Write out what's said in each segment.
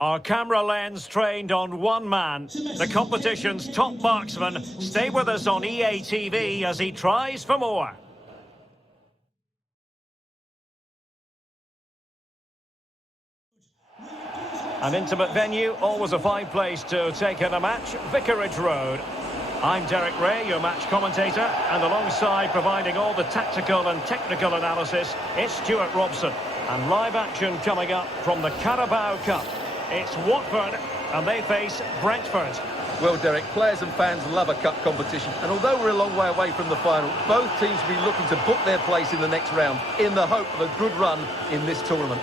Our camera lens trained on one man, the competition's top marksman. Stay with us on EA TV as he tries for more. An intimate venue, always a fine place to take in a match, Vicarage Road. I'm Derek Ray, your match commentator, and alongside providing all the tactical and technical analysis, it's Stuart Robson. And live action coming up from the Carabao Cup. It's Watford, and they face Brentford. Well, Derek, players and fans love a cup competition, and although we're a long way away from the final, both teams will be looking to book their place in the next round in the hope of a good run in this tournament.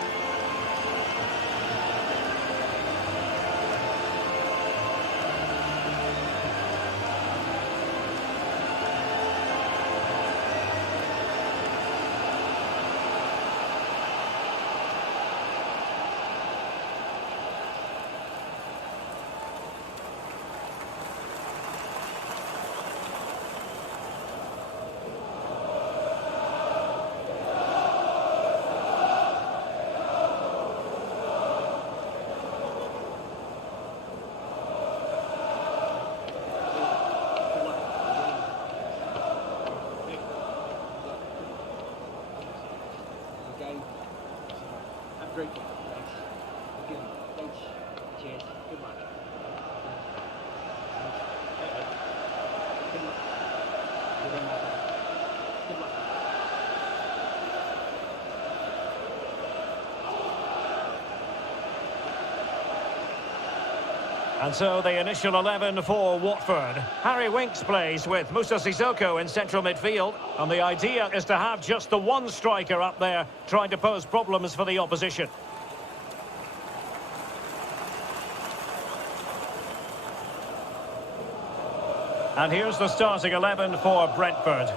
Great one. Thanks. Good. Thanks. Cheers. Good luck. Good luck. Good luck. And so the initial 11 for Watford. Harry Winks plays with Moussa Sissoko in central midfield. And the idea is to have just the one striker up there trying to pose problems for the opposition. And here's the starting 11 for Brentford.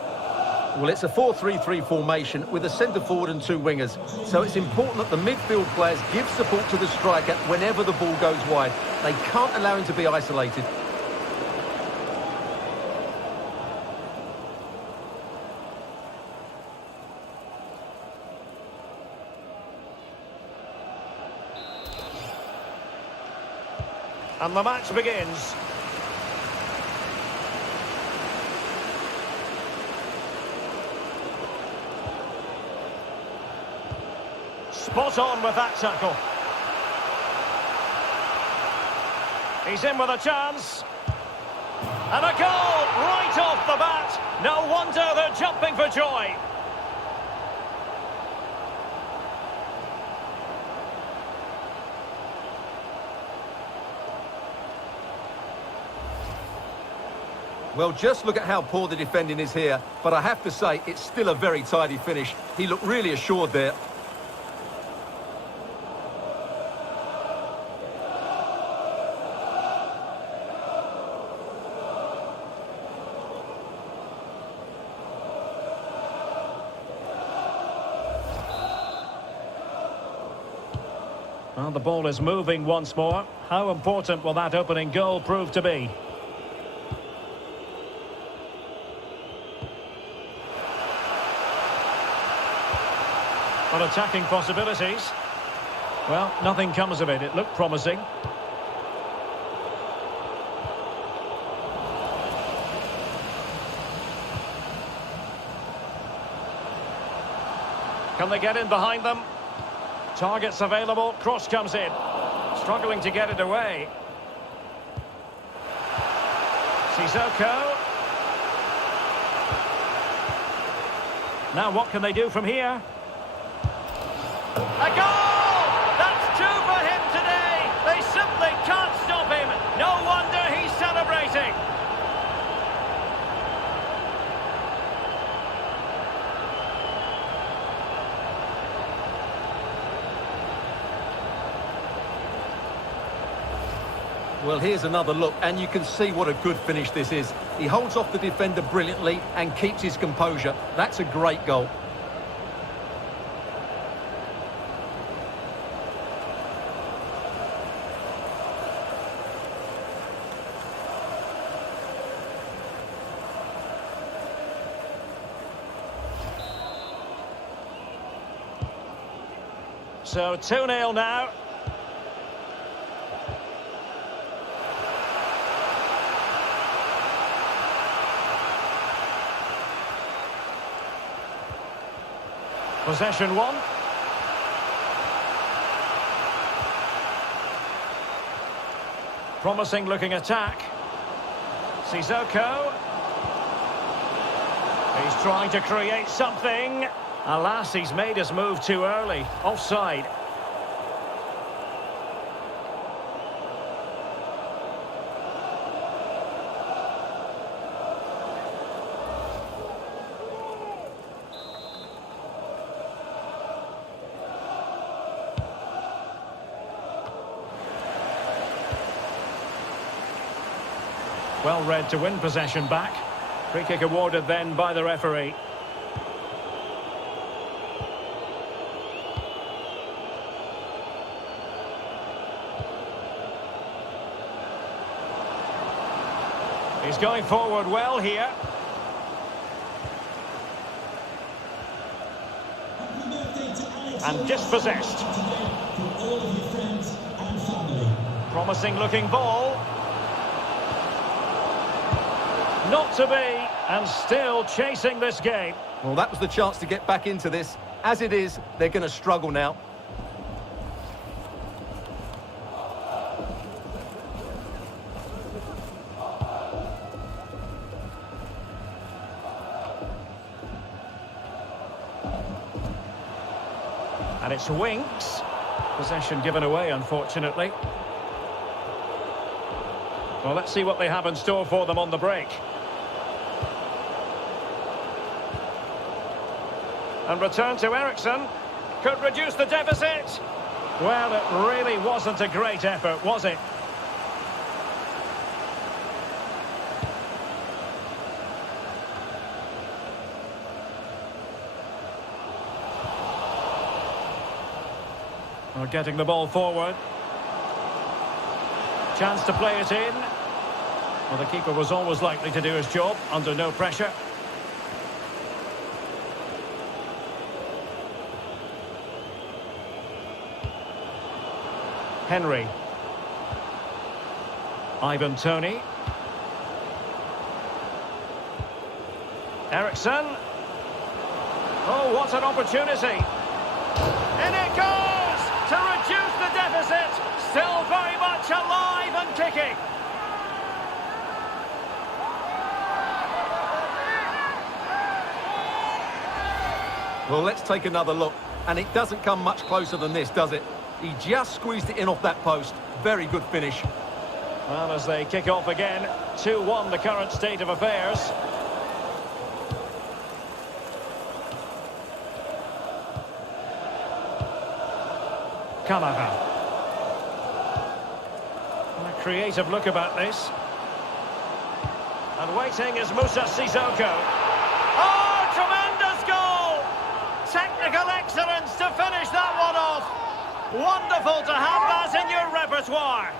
Well, it's a 4-3-3 formation with a centre-forward and two wingers. So it's important that the midfield players give support to the striker whenever the ball goes wide. They can't allow him to be isolated. And the match begins. Spot on with that tackle. He's in with a chance. And a goal right off the bat. No wonder they're jumping for joy. Well, just look at how poor the defending is here. But I have to say, it's still a very tidy finish. He looked really assured there. Well, the ball is moving once more. How important will that opening goal prove to be? Well, attacking possibilities. Well, nothing comes of it. It looked promising. Can they get in behind them? Targets available, cross comes in. Struggling to get it away. Sissoko. Now what can they do from here? A goal! That's two for him today! They simply can't stop him! No wonder he's celebrating! Well, here's another look, and you can see what a good finish this is. He holds off the defender brilliantly and keeps his composure. That's a great goal. So 2-0 now. Possession one. Promising looking attack. Sissoko. He's trying to create something. Alas, he's made his move too early. Offside. Well read to win possession back. Free kick awarded then by the referee. He's going forward well here. And dispossessed. Promising looking ball. Not to be, and still chasing this game. Well, that was the chance to get back into this. As it is, they're going to struggle now. And it's Winks. Possession given away, unfortunately. Well, let's see what they have in store for them on the break. And return to Ericsson. Could reduce the deficit. Well, it really wasn't a great effort, was it? Well, getting the ball forward. Chance to play it in. Well, the keeper was always likely to do his job under no pressure. Henry. Ivan Toney. Ericsson. Oh, what an opportunity. In it goes to reduce the deficit. Still very much alive and kicking. Well, let's take another look. And it doesn't come much closer than this, does it? He just squeezed it in off that post. Very good finish. Well, as they kick off again, 2-1 the current state of affairs. Kamara. A creative look about this. And waiting is Moussa Sissoko. Oh, tremendous goal! Technical excellence to finish that one off. Wonderful to have that in your repertoire.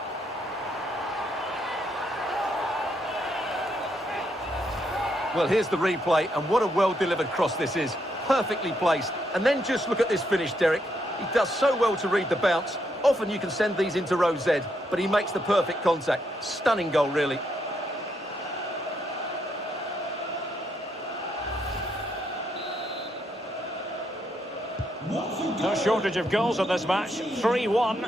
Well, here's the replay, and what a well-delivered cross this is. Perfectly placed. And then just look at this finish, Derek. He does so well to read the bounce. Often you can send these into row Z, but he makes the perfect contact. Stunning goal, really. No shortage of goals in this match. 3-1.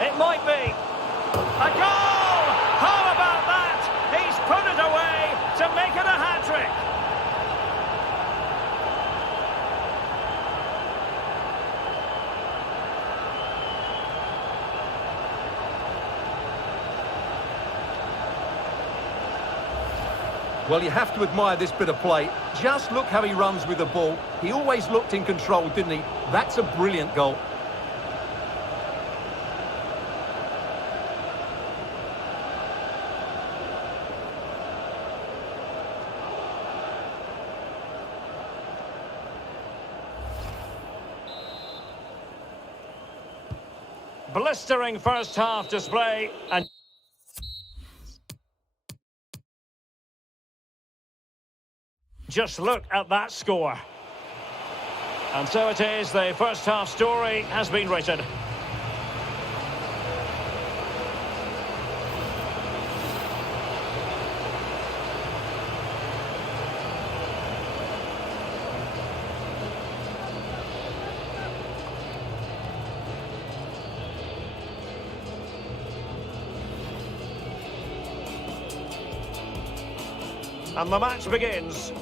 It might be. A goal! How about that? He's put it away to make it a hat-trick. Well, you have to admire this bit of play. Just look how he runs with the ball. He always looked in control, didn't he? That's a brilliant goal. Blistering first half display and just look at that score. And so it is, the first half story has been written. And the match begins.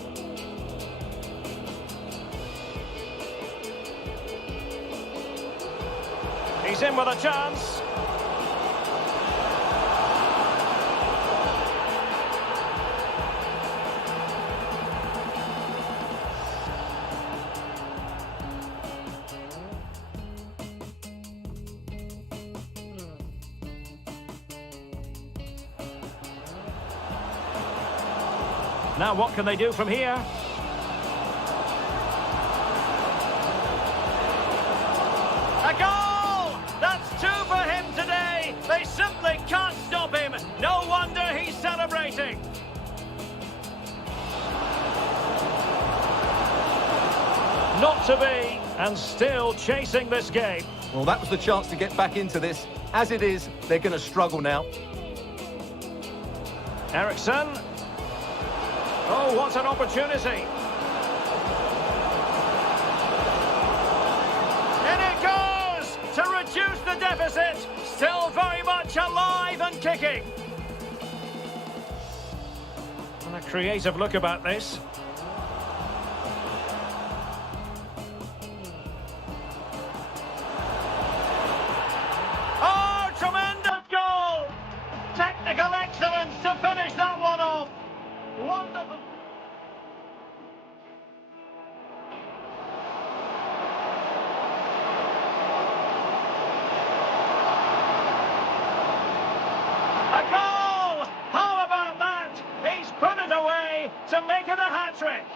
He's in with a chance. Now what can they do from here? A goal! That's two for him today. They simply can't stop him. No wonder he's celebrating. Not to be, and still chasing this game. Well, that was the chance to get back into this. As it is, they're going to struggle now. Ericsson. Oh, what an opportunity. In it goes to reduce the deficit. Still very much alive and kicking. And a creative look about this. Oh, tremendous goal! Technical excellence to finish that one off. Wonderful. A goal! How about that? He's put it away to make it a hat-trick.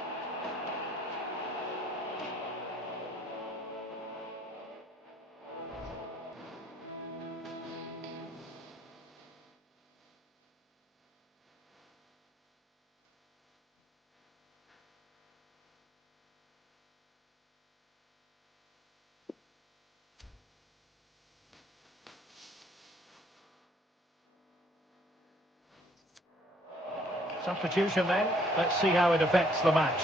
Substitution then. Let's see how it affects the match.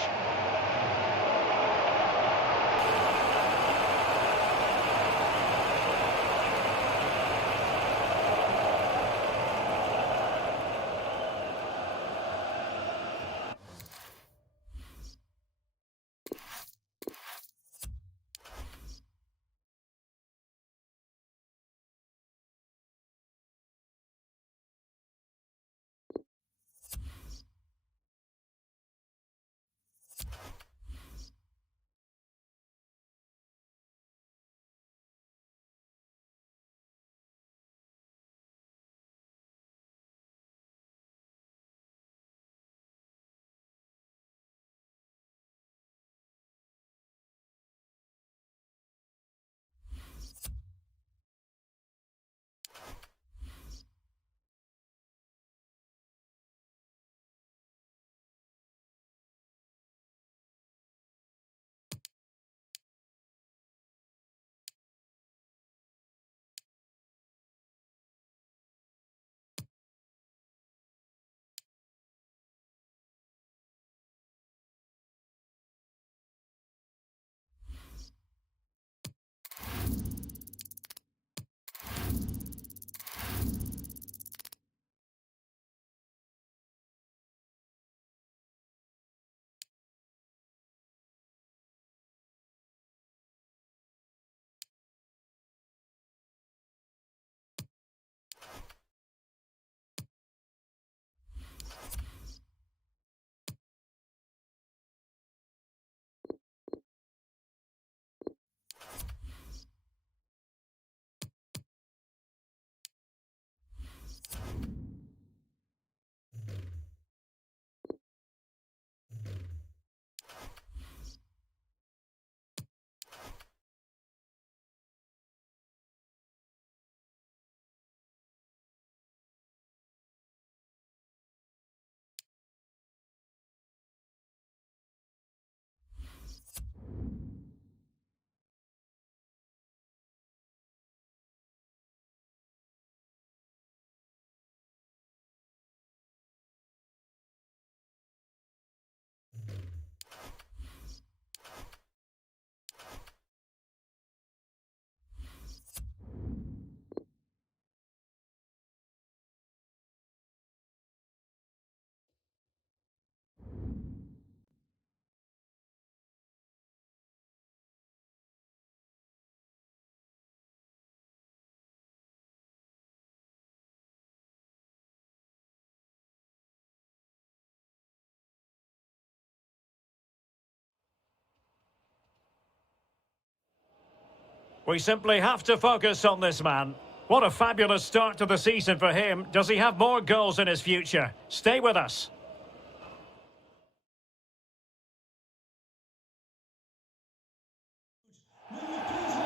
We simply have to focus on this man. What a fabulous start to the season for him. Does he have more goals in his future? Stay with us.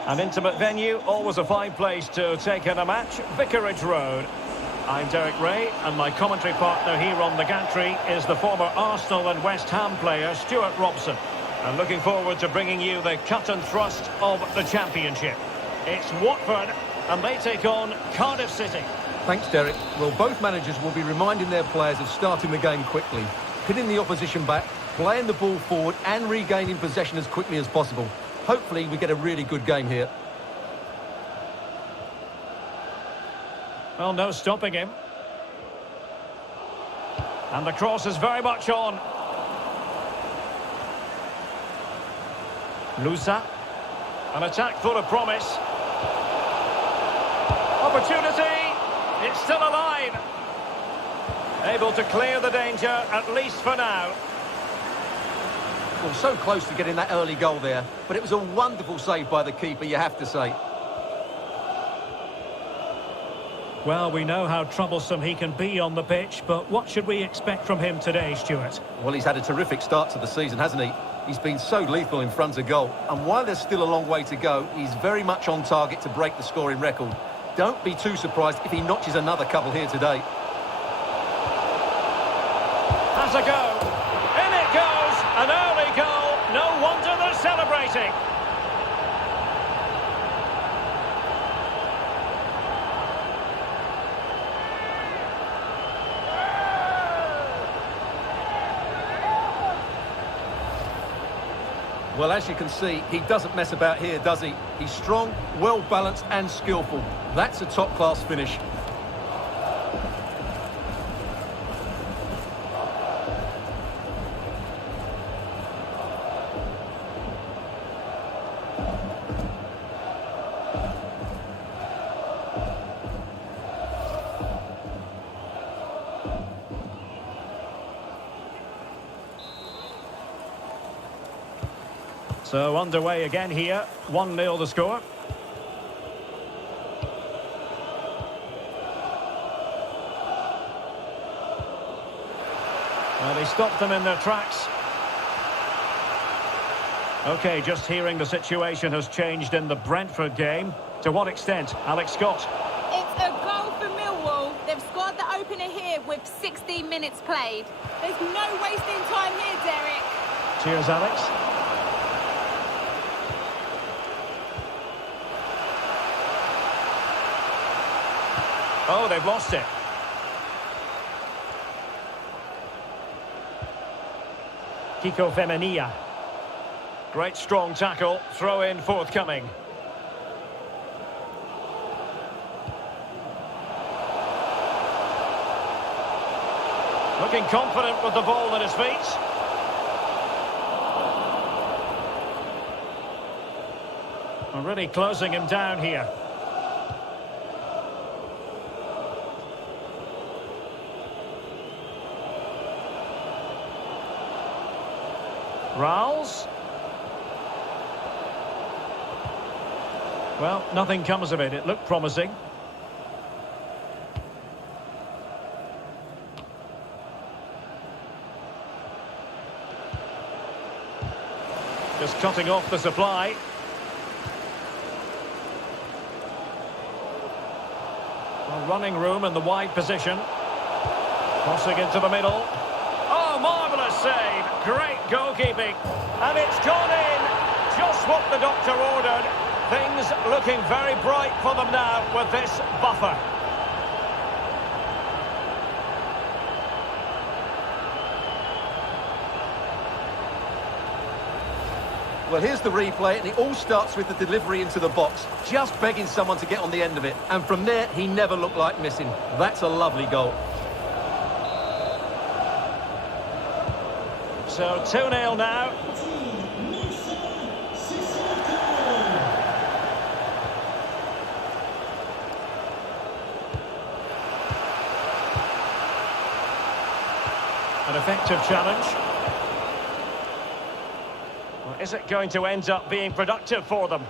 An intimate venue, always a fine place to take in a match. Vicarage Road. I'm Derek Ray, and my commentary partner here on the gantry is the former Arsenal and West Ham player, Stuart Robson. And looking forward to bringing you the cut and thrust of the Championship. It's Watford, and they take on Cardiff City. Thanks, Derek. Well, both managers will be reminding their players of starting the game quickly, pinning the opposition back, playing the ball forward and regaining possession as quickly as possible. Hopefully we get a really good game here. Well, no stopping him. And the cross is very much on. Lusa. An attack full of promise. Opportunity. It's still alive. Able to clear the danger, at least for now. Well, so close to getting that early goal there, but it was a wonderful save by the keeper, you have to say. Well, we know how troublesome he can be on the pitch, but what should we expect from him today, Stuart? Well, he's had a terrific start to the season, hasn't he? He's been so lethal in front of goal, and while there's still a long way to go, he's very much on target to break the scoring record. Don't be too surprised if he notches another couple here today. Has a go. In it goes. An early goal. No wonder they're celebrating. Well, as you can see, he doesn't mess about here, does he? He's strong, well-balanced and skillful. That's a top-class finish. So underway again here, 1-0 the score. Well, he stopped them in their tracks. OK, just hearing the situation has changed in the Brentford game. To what extent, Alex Scott? It's a goal for Millwall. They've scored the opener here with 16 minutes played. There's no wasting time here, Derek. Cheers, Alex. Oh, they've lost it. Kiko Femenia. Great strong tackle. Throw in forthcoming. Looking confident with the ball at his feet. And really closing him down here. Rowles. Well, nothing comes of it. It looked promising. Just cutting off the supply. Well, running room in the wide position. Crossing into the middle. Oh, marvellous save. Great goalkeeping. And it's gone in. Just what the doctor ordered. Things looking very bright for them now with this buffer. Well, here's the replay, and it all starts with the delivery into the box. Just begging someone to get on the end of it. And from there, he never looked like missing. That's a lovely goal. So 2-0 now. An effective challenge. Well, is it going to end up being productive for them?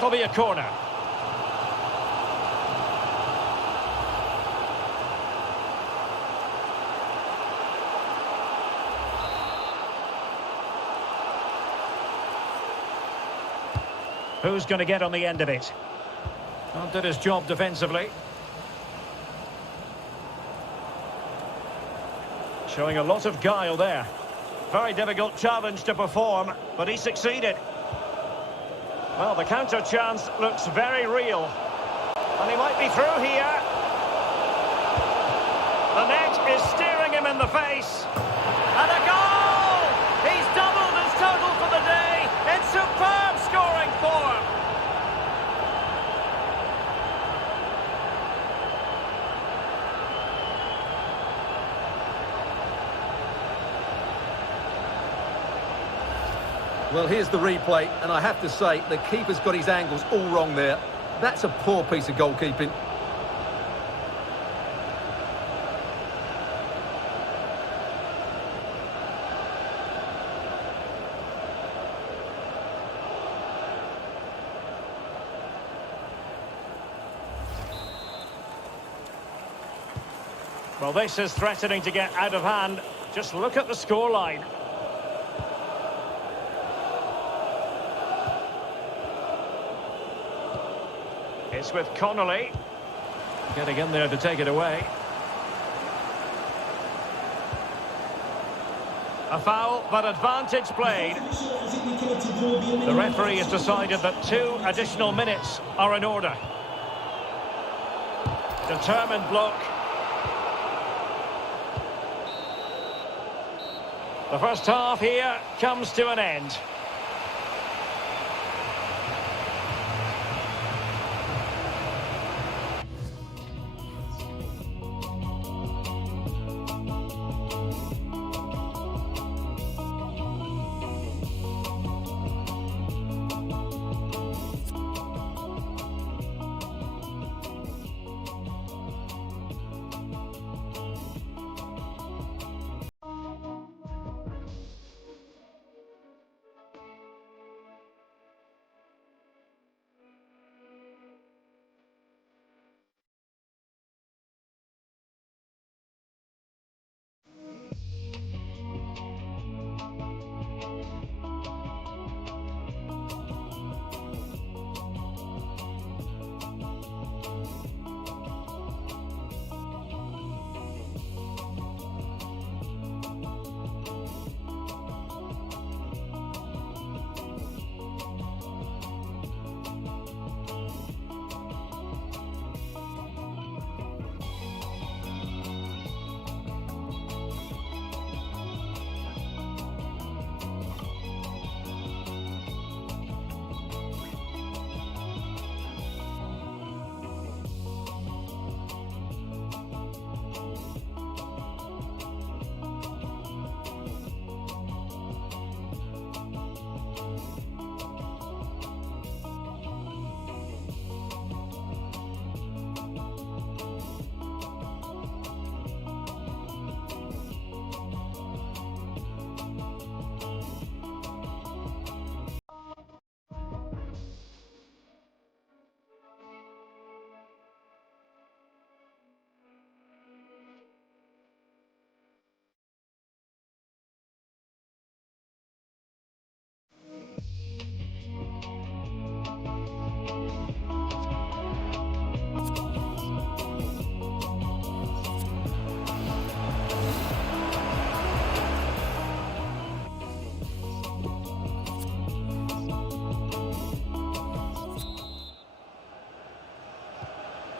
it'll be a corner. Who's going to get on the end of it? Well, did his job defensively. Showing a lot of guile there. Very difficult challenge to perform, but he succeeded. Well, the counter chance looks very real. And he might be through here. The net is staring him in the face. And a goal! He's doubled his total for the day in superb scoring form. Well, here's the replay, and I have to say, the keeper's got his angles all wrong there. That's a poor piece of goalkeeping. Well, this is threatening to get out of hand. Just look at the scoreline. It's with Connolly. Getting in there to take it away. A foul, but advantage played. The referee has decided that 2 additional minutes are in order. Determined block. The first half here comes to an end.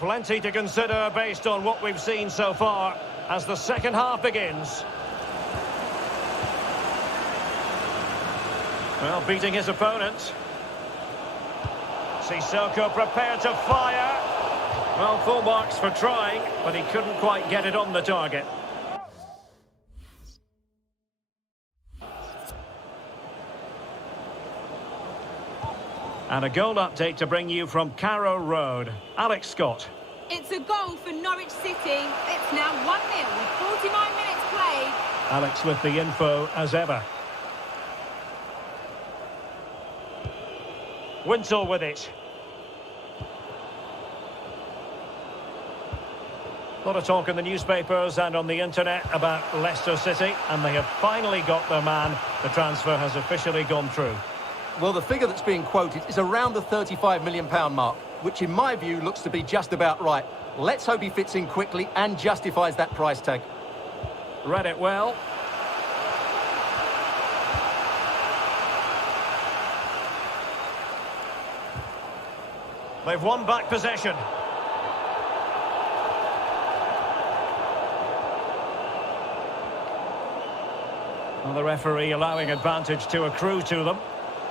Plenty to consider based on what we've seen so far as the second half begins. Well, beating his opponent. Sissoko prepared to fire. Well, full marks for trying, but he couldn't quite get it on the target. And a goal update to bring you from Carrow Road. Alex Scott. It's a goal for Norwich City. It's now 1-0 with 49 minutes played. Alex with the info as ever. Winsell with it. A lot of talk in the newspapers and on the internet about Leicester City, and they have finally got their man. The transfer has officially gone through. Well, the figure that's being quoted is around the £35 million mark, which in my view looks to be just about right. Let's hope he fits in quickly and justifies that price tag. Read it well. They've won back possession. Well, the referee allowing advantage to accrue to them.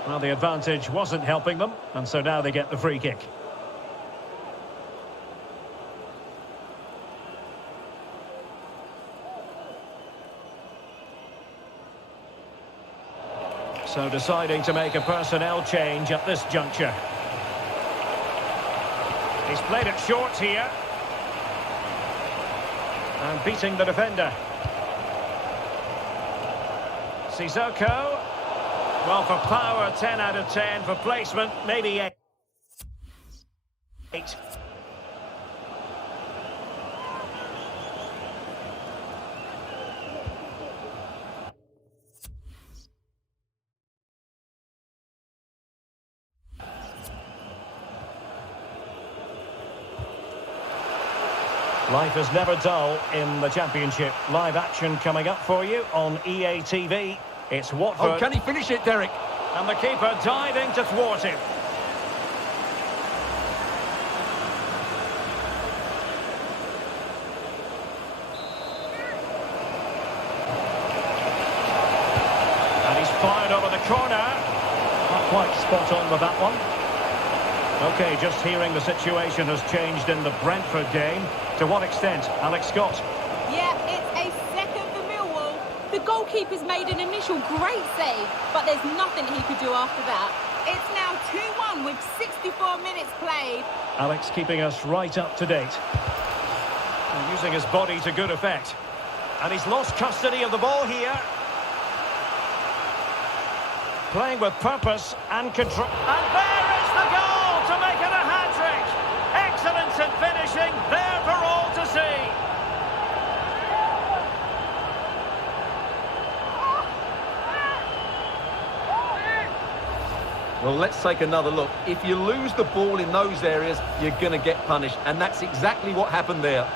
Well, the advantage wasn't helping them, and so now they get the free kick. So deciding to make a personnel change at this juncture. He's played it short here. And beating the defender. Sissoko. Well, for power, 10 out of 10. For placement, maybe 8. Life is never dull in the Championship. Live action coming up for you on EA TV. It's Watford. Oh, can he finish it, Derek? And the keeper diving to thwart him. And he's fired over the corner. Not quite spot on with that one. OK, just hearing the situation has changed in the Brentford game. To what extent? Alex Scott. Yeah, it's a second for Millwall. The goalkeeper's made an initial great save, but there's nothing he could do after that. It's now 2-1 with 64 minutes played. Alex keeping us right up to date. And using his body to good effect. And he's lost custody of the ball here. Playing with purpose and control. And there is the goal to make it a hat-trick. Excellence in finishing, there for all to see. Well, let's take another look. If you lose the ball in those areas, you're going to get punished. And that's exactly what happened there.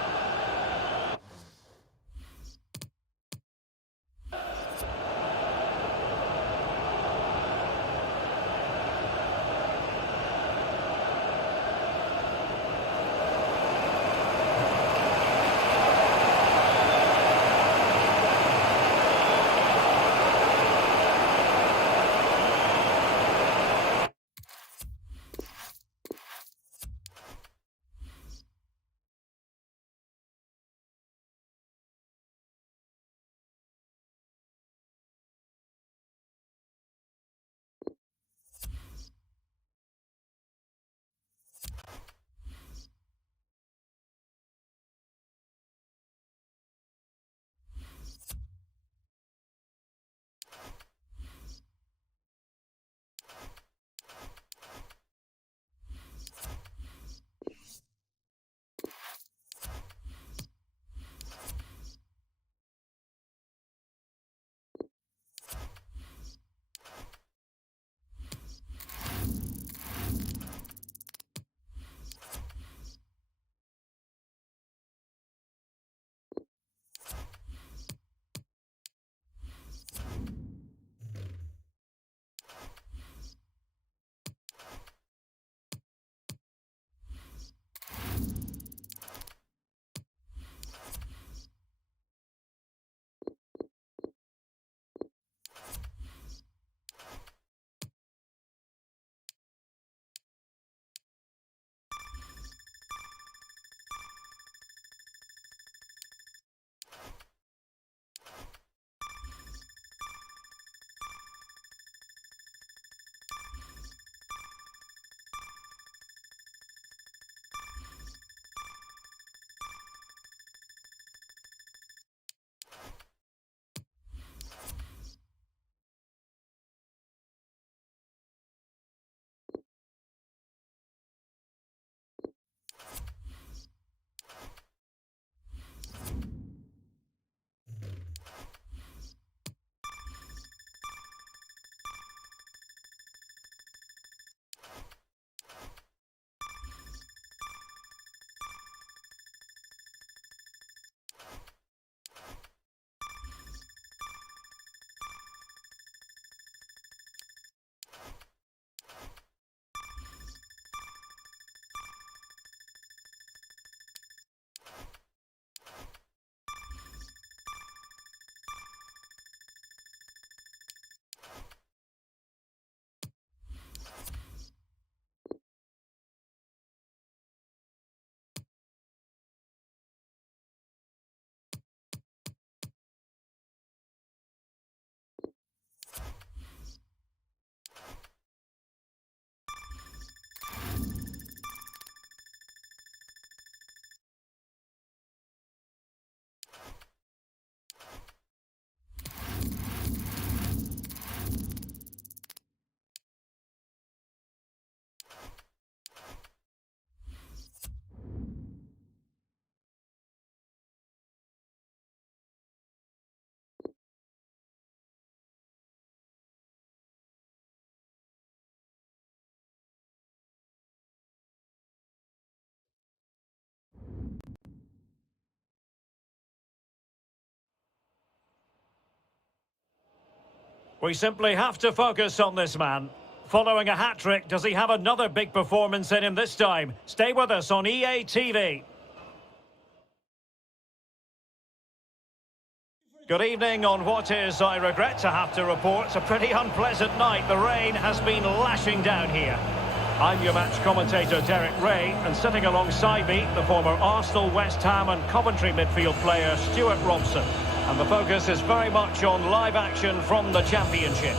We simply have to focus on this man. Following a hat-trick, does he have another big performance in him this time? Stay with us on EA TV. Good evening on what is, I regret to have to report, a pretty unpleasant night. The rain has been lashing down here. I'm your match commentator, Derek Ray, and sitting alongside me, the former Arsenal, West Ham and Coventry midfield player, Stuart Robson. And the focus is very much on live action from the Championship.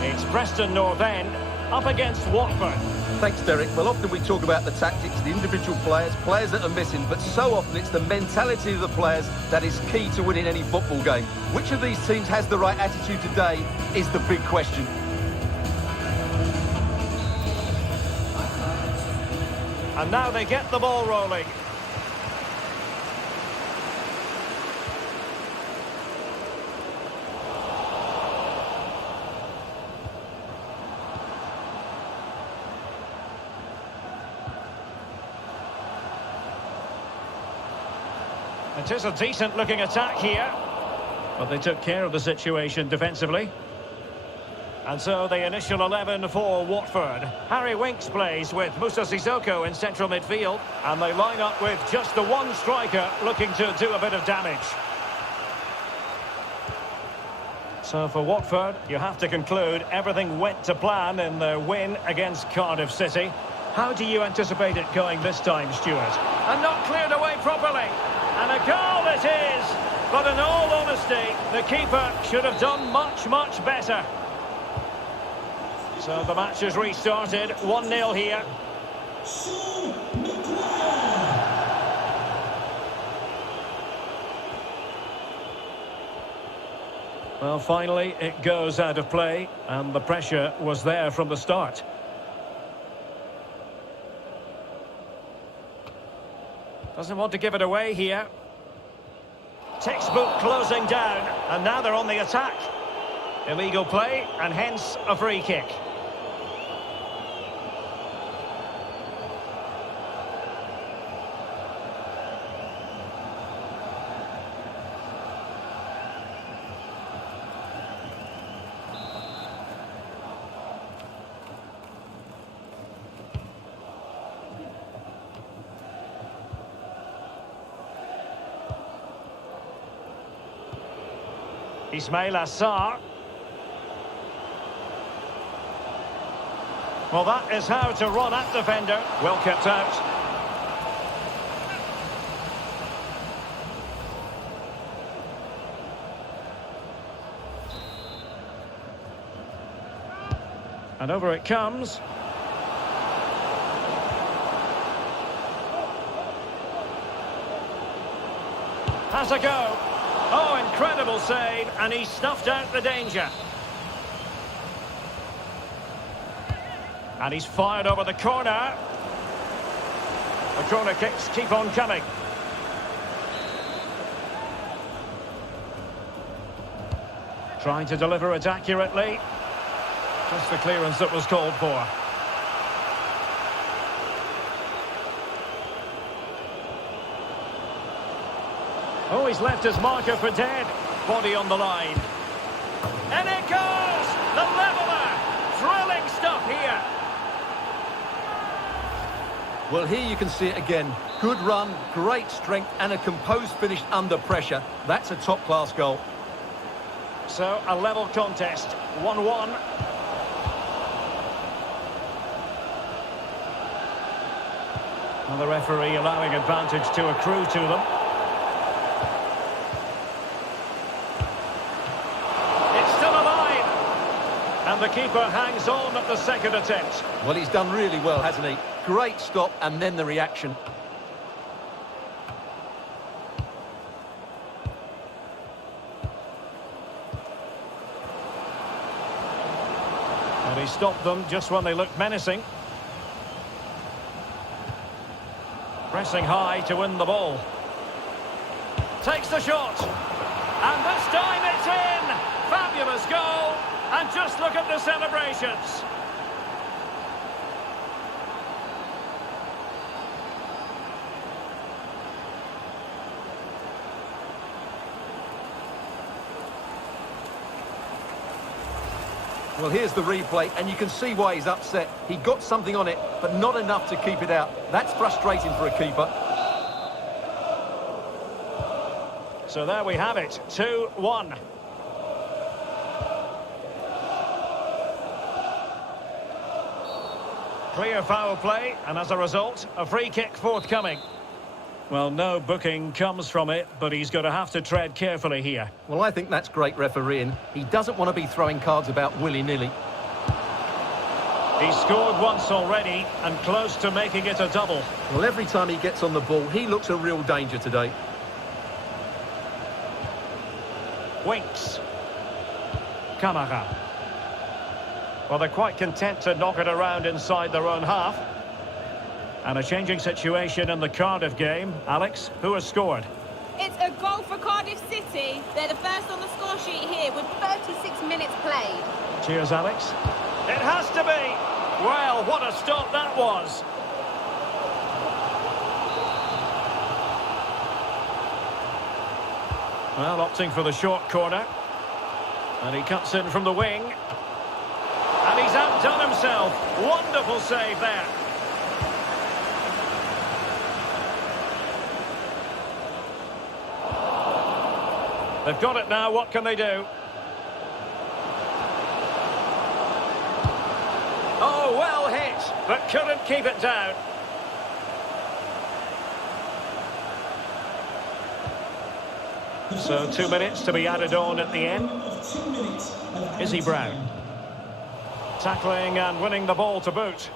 It's Preston North End up against Watford. Thanks, Derek. Well, often we talk about the tactics, the individual players that are missing, but so often it's the mentality of the players that is key to winning any football game. Which of these teams has the right attitude today is the big question. And now they get the ball rolling. It is a decent-looking attack here, but they took care of the situation defensively. And so the initial 11 for Watford. Harry Winks plays with Moussa Sissoko in central midfield, and they line up with just the one striker looking to do a bit of damage. So for Watford, you have to conclude everything went to plan in their win against Cardiff City. How do you anticipate it going this time, Stuart? And not cleared away properly. And a goal it is! But in all honesty, the keeper should have done much, much better. So the match has restarted, 1-0 here. Well, finally, it goes out of play, and the pressure was there from the start. Doesn't want to give it away here. Textbook closing down, and now they're on the attack. Illegal play, and hence a free kick. Ismail Assar. Well, that is how to run at defender. Well kept out. And over it comes. Has a go. Oh, incredible save, and he snuffed out the danger. And he's fired over the corner. The corner kicks keep on coming. Trying to deliver it accurately. Just the clearance that was called for. Oh, he's left his marker for dead. Body on the line. And it goes! The leveller! Thrilling stuff here. Well, here you can see it again. Good run, great strength, and a composed finish under pressure. That's a top-class goal. So, a level contest. 1-1. And the referee allowing advantage to accrue to them. And the keeper hangs on at the second attempt. Well, he's done really well, hasn't he? Great stop, and then the reaction. And he stopped them just when they looked menacing. Pressing high to win the ball. Takes the shot. And this time it's in! Fabulous goal! And just look at the celebrations. Well, here's the replay, and you can see why he's upset. He got something on it, but not enough to keep it out. That's frustrating for a keeper. So there we have it, 2-1. Clear foul play, and as a result, a free kick forthcoming. Well, no booking comes from it, but he's going to have to tread carefully here. Well, I think that's great refereeing. He doesn't want to be throwing cards about willy-nilly. He's scored once already, and close to making it a double. Well, every time he gets on the ball, he looks a real danger today. Winks. Kamara. Well, they're quite content to knock it around inside their own half. And a changing situation in the Cardiff game. Alex, who has scored? It's a goal for Cardiff City. They're the first on the score sheet here with 36 minutes played. Cheers, Alex. It has to be. Well, what a stop that was. Well, opting for the short corner. And he cuts in from the wing. And he's outdone himself. Wonderful save there. They've got it now. What can they do? Oh, well hit, but couldn't keep it down. So 2 minutes to be added on at the end. Izzy Brown. Tackling and winning the ball to boot.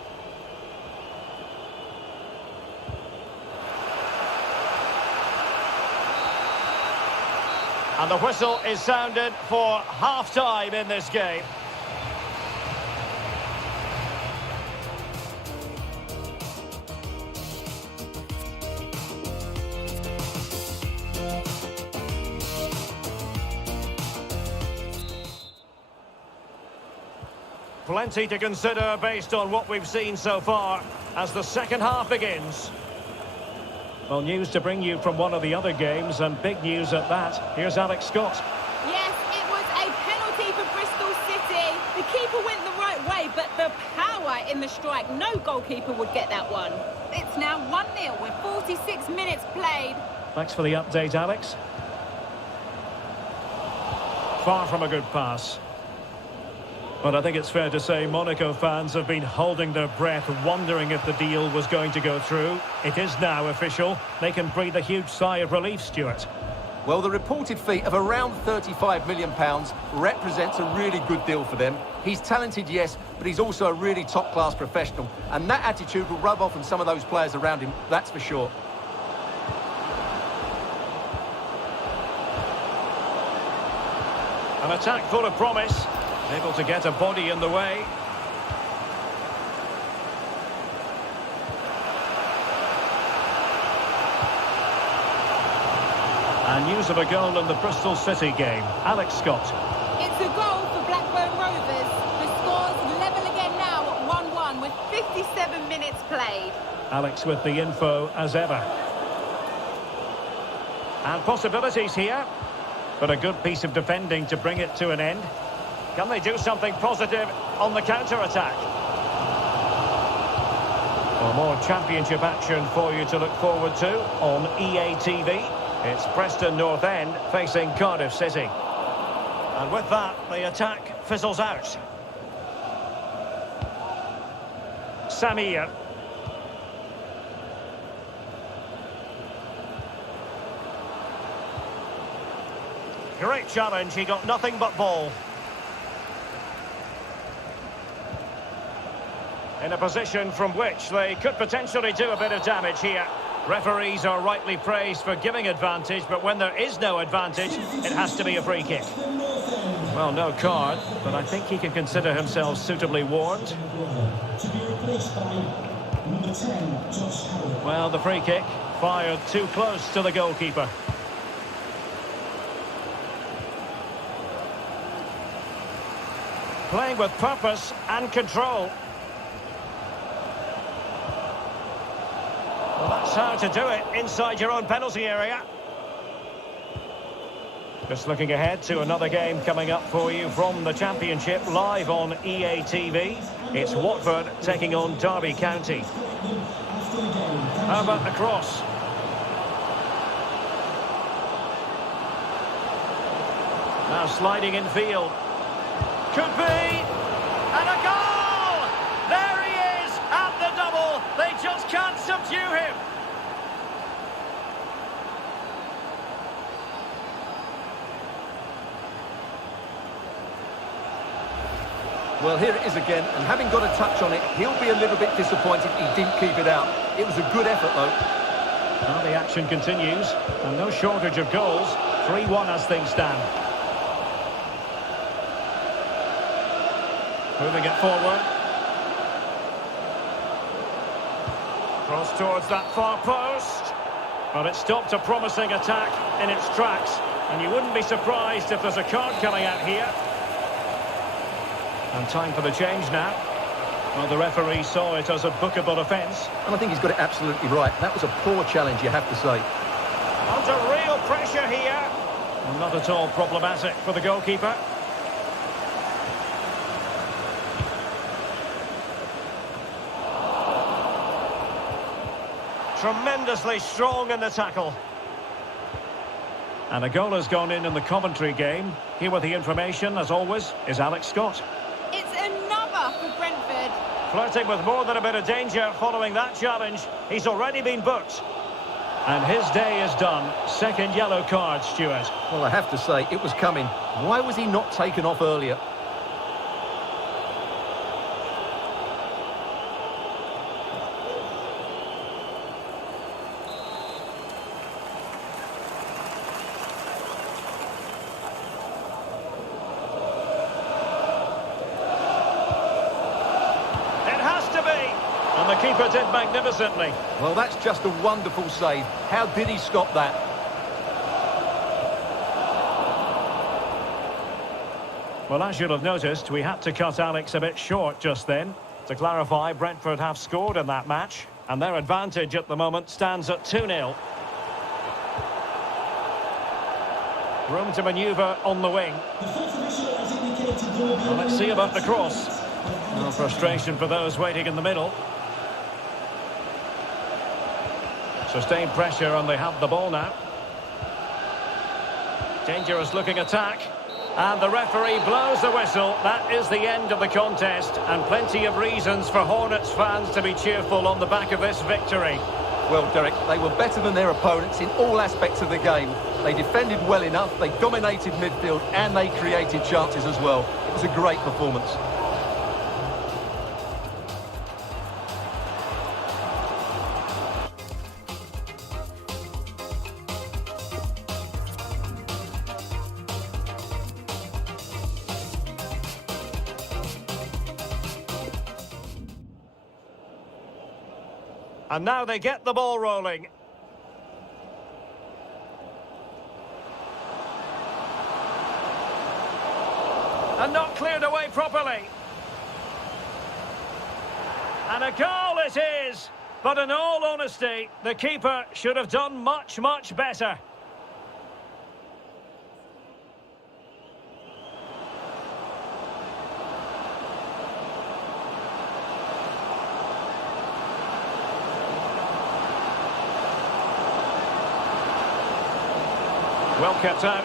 And the whistle is sounded for half-time in this game. Plenty to consider based on what we've seen so far as the second half begins. Well, news to bring you from one of the other games, and big news at that. Here's Alex Scott. Yes, it was a penalty for Bristol City. The keeper went the right way, but the power in the strike, no goalkeeper would get that one. It's now 1-0 with 46 minutes played. Thanks for the update, Alex. Far from a good pass. But I think it's fair to say Monaco fans have been holding their breath, wondering if the deal was going to go through. It is now official. They can breathe a huge sigh of relief, Stuart. Well, the reported fee of around £35 million represents a really good deal for them. He's talented, yes, but he's also a really top-class professional. And that attitude will rub off on some of those players around him, that's for sure. An attack full of promise. Able to get a body in the way. And news of a goal in the Bristol City game. Alex Scott. It's a goal for Blackburn Rovers. The score's level again now at 1-1 with 57 minutes played. Alex with the info as ever. And possibilities here. But a good piece of defending to bring it to an end. Can they do something positive on the counter-attack? For more championship action for you to look forward to on EA TV. It's Preston North End facing Cardiff City. And with that, the attack fizzles out. Samir. Great challenge, he got nothing but ball. In a position from which they could potentially do a bit of damage here. Referees are rightly praised for giving advantage, but when there is no advantage, it has to be a free kick. Well, no card, but I think he can consider himself suitably warned. Well, the free kick fired too close to the goalkeeper. Playing with purpose and control. Well, that's how to do it inside your own penalty area. Just looking ahead to another game coming up for you from the Championship, live on EA TV. It's Watford taking on Derby County. How about the cross? Now sliding in field. Could be! And a goal! There he is at the double. They just can't subdue him. Well, here it is again, and having got a touch on it, he'll be a little bit disappointed he didn't keep it out. It was a good effort, though. Well, the action continues, and no shortage of goals. 3-1 as things stand. Moving it forward. Cross towards that far post. But it stopped a promising attack in its tracks, and you wouldn't be surprised if there's a card coming out here. And time for the change now. Well, the referee saw it as a bookable offence. And I think he's got it absolutely right. That was a poor challenge, you have to say. Under real pressure here. And not at all problematic for the goalkeeper. Tremendously strong in the tackle. And a goal has gone in the commentary game. Here with the information, as always, is Alex Scott. It's another for Brentford. Flirting with more than a bit of danger following that challenge. He's already been booked. And his day is done. Second yellow card, Stuart. Well, I have to say, it was coming. Why was he not taken off earlier? And the keeper did magnificently. Well, that's just a wonderful save. How did he stop that? Well, as you'll have noticed, we had to cut Alex a bit short just then. To clarify, Brentford have scored in that match, and their advantage at the moment stands at 2-0. Room to manoeuvre on the wing. Well, let's see about the cross. No frustration for those waiting in the middle. Sustained pressure, and they have the ball now. Dangerous looking attack. And the referee blows the whistle. That is the end of the contest, and plenty of reasons for Hornets fans to be cheerful on the back of this victory. Well, Derek, they were better than their opponents in all aspects of the game. They defended well enough, they dominated midfield, and they created chances as well. It was a great performance. And now they get the ball rolling. And not cleared away properly. And a goal it is. But in all honesty, the keeper should have done much, much better. Well kept out.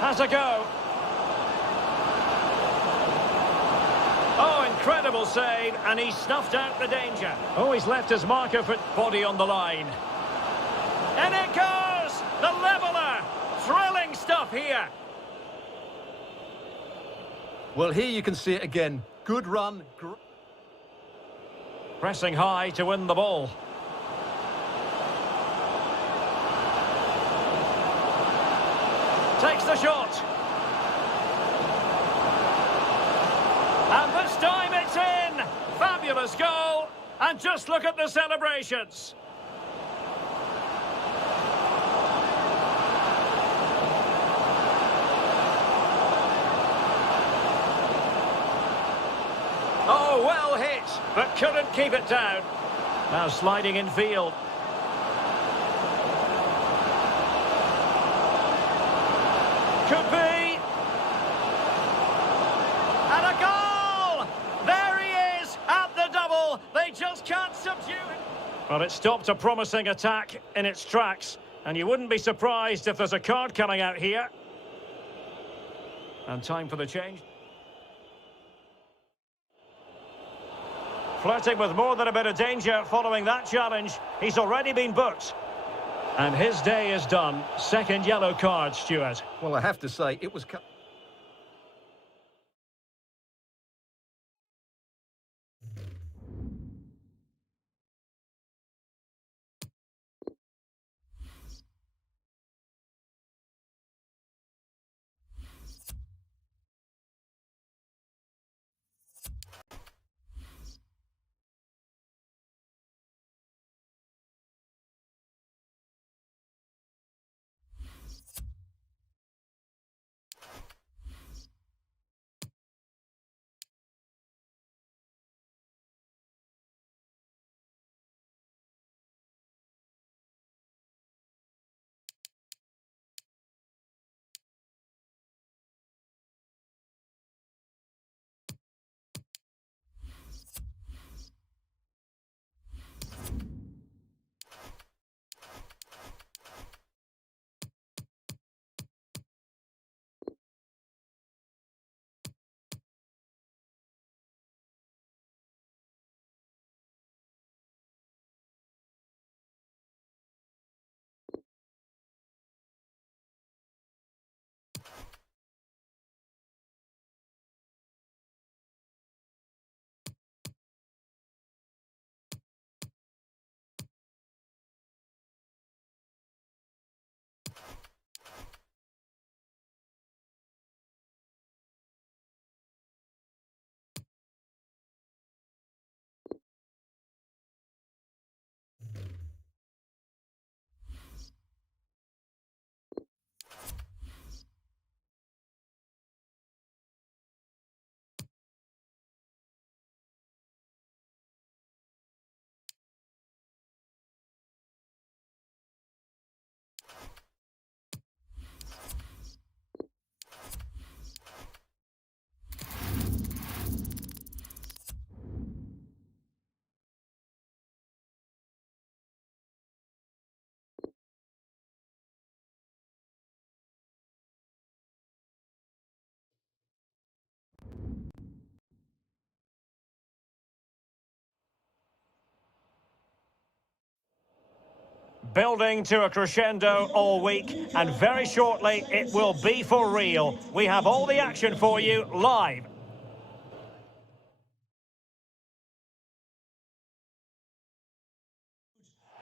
Has a go. Oh, incredible save, and he snuffed out the danger. Oh, he's left his marker for body on the line. And it goes! The leveller! Thrilling stuff here. Well, here you can see it again. Good run. Pressing high to win the ball. Takes the shot. And this time it's in. Fabulous goal. And just look at the celebrations. Oh, well hit, but couldn't keep it down. Now sliding in field. Could be. And a goal! There he is, at the double. They just can't subdue it. Well, it stopped a promising attack in its tracks. And you wouldn't be surprised if there's a card coming out here. And time for the change. Flirting with more than a bit of danger following that challenge. He's already been booked. And his day is done. Second yellow card, Stuart. Well, I have to say, it was... Building to a crescendo all week, and very shortly it will be for real. We have all the action for you live.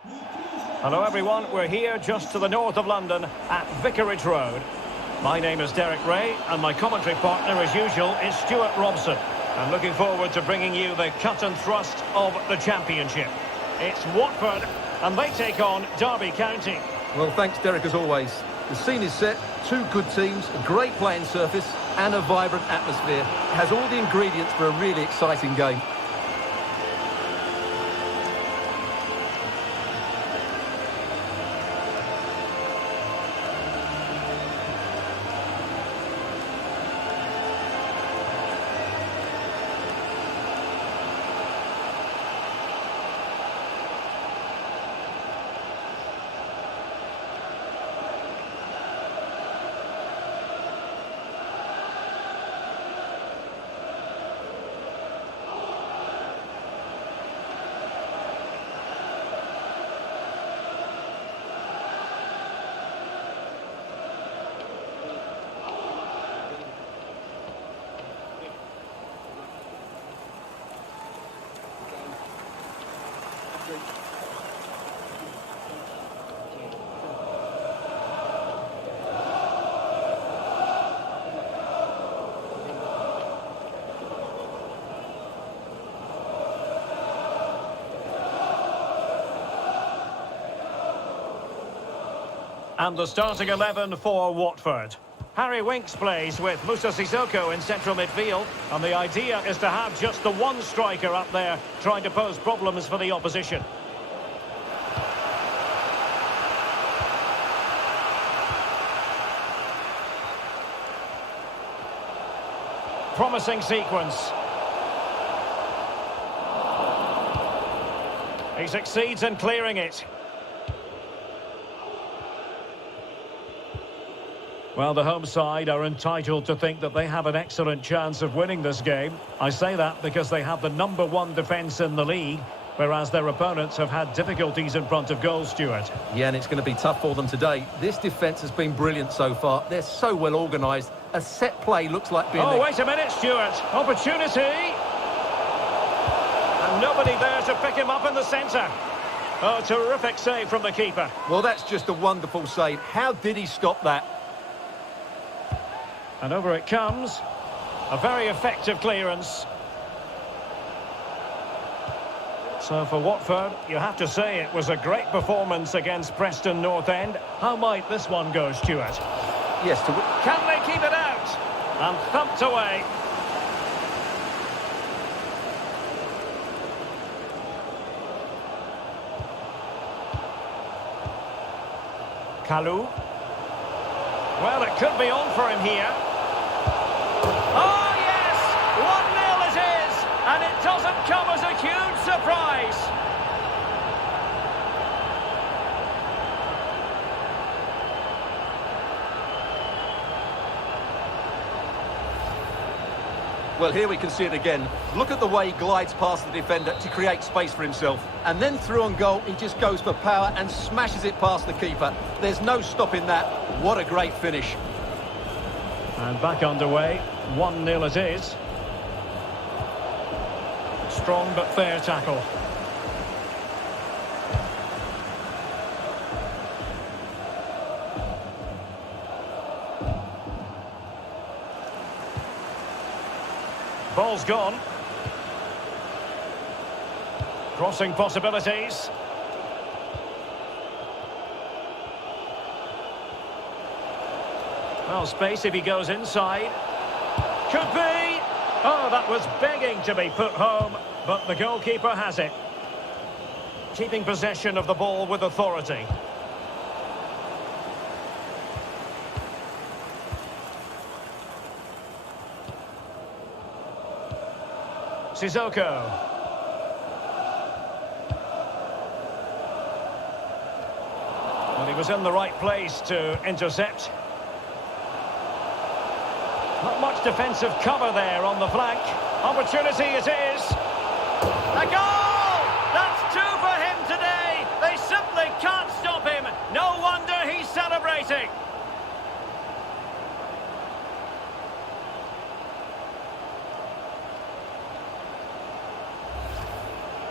Hello everyone, we're here just to the north of London at Vicarage Road. My name is Derek Ray, and my commentary partner as usual is Stuart Robson. I'm looking forward to bringing you the cut and thrust of the championship. It's Watford, and they take on Derby County. Well, thanks, Derek, as always. The scene is set, two good teams, a great playing surface and a vibrant atmosphere. It has all the ingredients for a really exciting game. And the starting 11 for Watford. Harry Winks plays with Musa Sissoko in central midfield, and the idea is to have just the one striker up there trying to pose problems for the opposition. Promising sequence. He succeeds in clearing it. Well, the home side are entitled to think that they have an excellent chance of winning this game. I say that because they have the #1 defence in the league, whereas their opponents have had difficulties in front of goal, Stuart. Yeah, and it's going to be tough for them today. This defence has been brilliant so far. They're so well organised. A set play looks like being... Oh, wait a minute, Stuart. Opportunity. And nobody there to pick him up in the centre. Oh, terrific save from the keeper. Well, that's just a wonderful save. How did he stop that? And over it comes. A very effective clearance. So for Watford, you have to say it was a great performance against Preston North End. How might this one go, Stuart? Yes, Can they keep it out? And thumped away. Kalou. Well, it could be on for him here. Oh, yes! 1-0 it is! And it doesn't come as a huge surprise. Well, here we can see it again. Look at the way he glides past the defender to create space for himself. And then through on goal, he just goes for power and smashes it past the keeper. There's no stopping that. What a great finish. And back underway. 1-0 it is. Strong but fair tackle. Ball's gone. Crossing possibilities. Well, space if he goes inside. Could be. Oh, that was begging to be put home, but the goalkeeper has it. Keeping possession of the ball with authority. Sissoko. Well, he was in the right place to intercept. Not much defensive cover there on the flank. Opportunity it is. A goal! That's 2 for him today. They simply can't stop him. No wonder he's celebrating.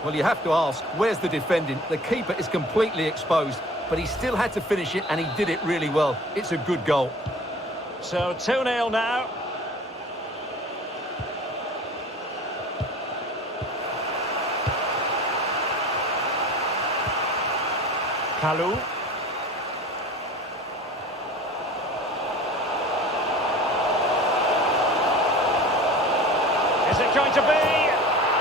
Well, you have to ask, where's the defending? The keeper is completely exposed, but he still had to finish it, and he did it really well. It's a good goal. So 2-0 now. Kalou. Is it going to be?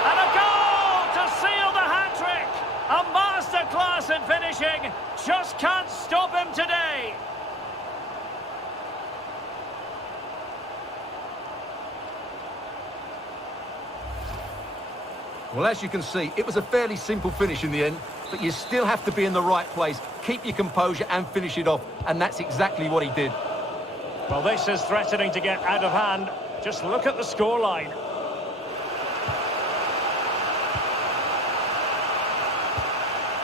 And a goal to seal the hat-trick! A masterclass in finishing. Just can't stop him today. Well, as you can see, it was a fairly simple finish in the end, but you still have to be in the right place, keep your composure and finish it off, and that's exactly what he did. Well, this is threatening to get out of hand. Just look at the scoreline.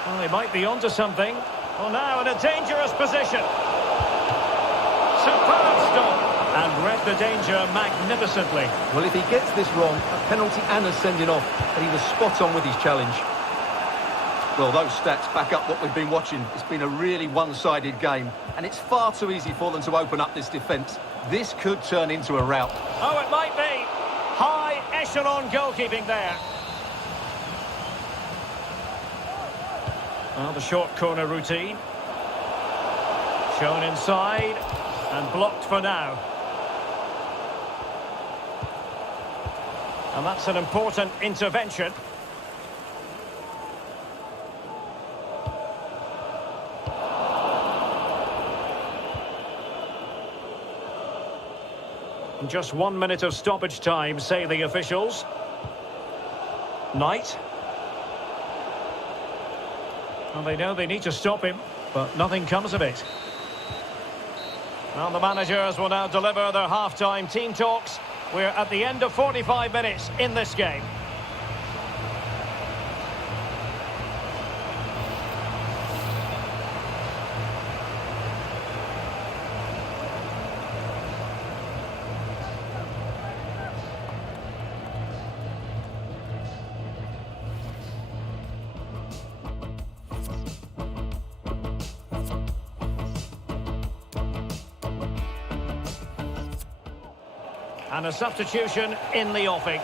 Well, he might be onto something. Well, now in a dangerous position. Superb stop. And read the danger magnificently. Well, if he gets this wrong, a penalty and a sending off, but he was spot on with his challenge. Well, those stats back up what we've been watching. It's been a really one-sided game, and it's far too easy for them to open up this defence. This could turn into a rout. Oh, it might be. High echelon goalkeeping there. Well, the short corner routine. Shown inside. And blocked for now. And that's an important intervention. Just 1 minute of stoppage time, say the officials. Knight. Well, they know they need to stop him, but nothing comes of it. Well, the managers will now deliver their half-time team talks. We're at the end of 45 minutes in this game. And a substitution in the offing.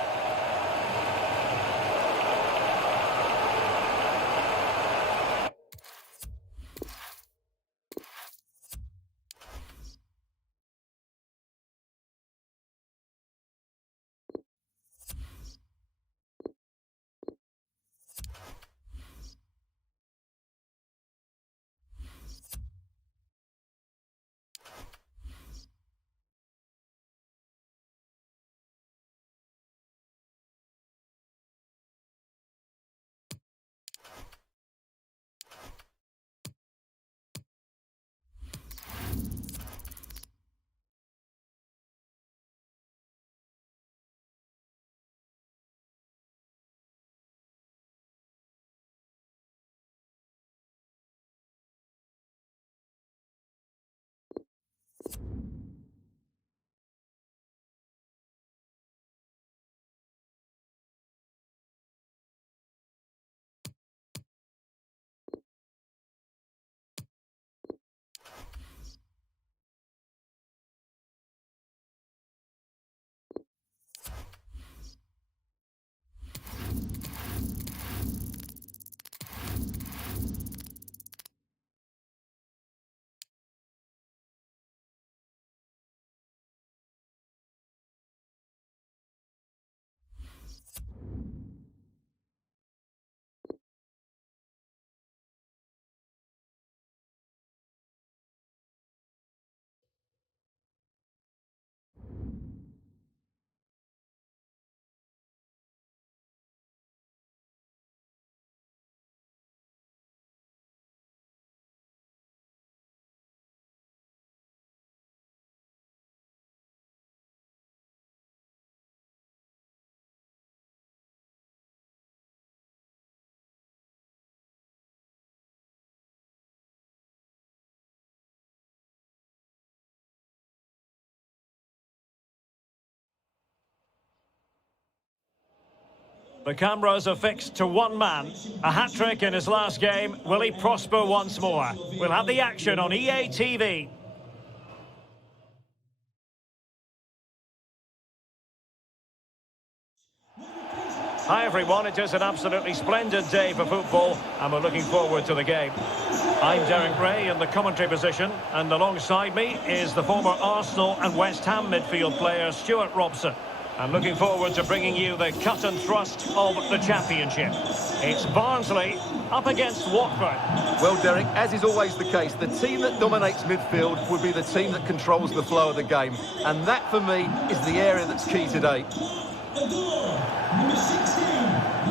The cameras are fixed to one man. A hat-trick in his last game. Will he prosper once more? We'll have the action on EA TV. Hi everyone, it is an absolutely splendid day for football and we're looking forward to the game. I'm Derek Ray in the commentary position and alongside me is the former Arsenal and West Ham midfield player Stuart Robson. I'm looking forward to bringing you the cut and thrust of the championship. It's Barnsley up against Watford. Well, Derek, as is always the case, the team that dominates midfield would be the team that controls the flow of the game. And that, for me, is the area that's key today. Number 16,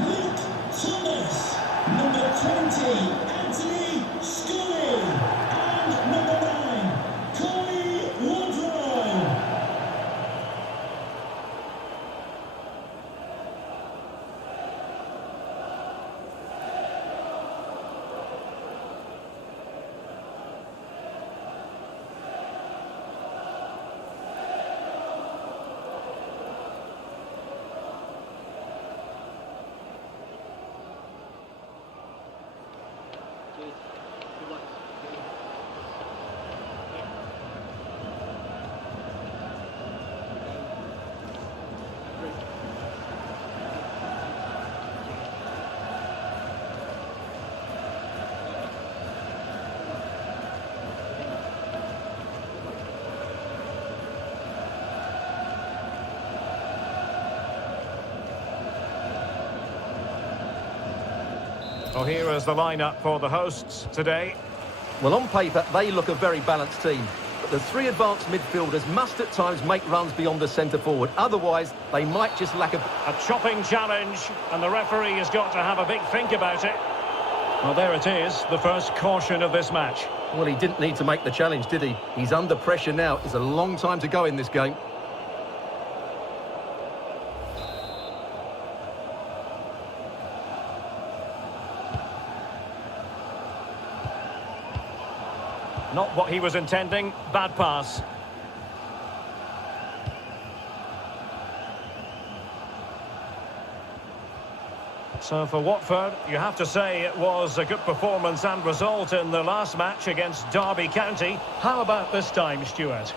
Luke Thomas. Number 20, Anthony Scully. And number 9, Corey Wardrobe. Well, here is the lineup for the hosts today. Well, on paper, they look a very balanced team. But the three advanced midfielders must at times make runs beyond the centre forward. Otherwise, they might just lack A chopping challenge, and the referee has got to have a big think about it. Well, there it is, the first caution of this match. Well, he didn't need to make the challenge, did he? He's under pressure now. It's a long time to go in this game. Not what he was intending. Bad pass. So for Watford, you have to say it was a good performance and result in the last match against Derby County. How about this time, Stuart?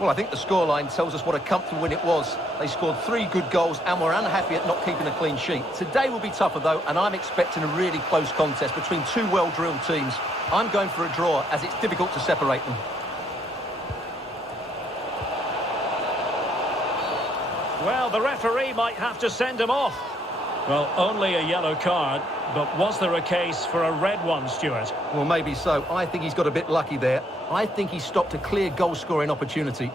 Well, I think the scoreline tells us what a comfortable win it was. They scored 3 good goals and were unhappy at not keeping a clean sheet. Today will be tougher, though, and I'm expecting a really close contest between two well-drilled teams. I'm going for a draw, as it's difficult to separate them. Well, the referee might have to send him off. Well, only a yellow card, but was there a case for a red one, Stuart? Well, maybe so. I think he's got a bit lucky there. I think he stopped a clear goal-scoring opportunity.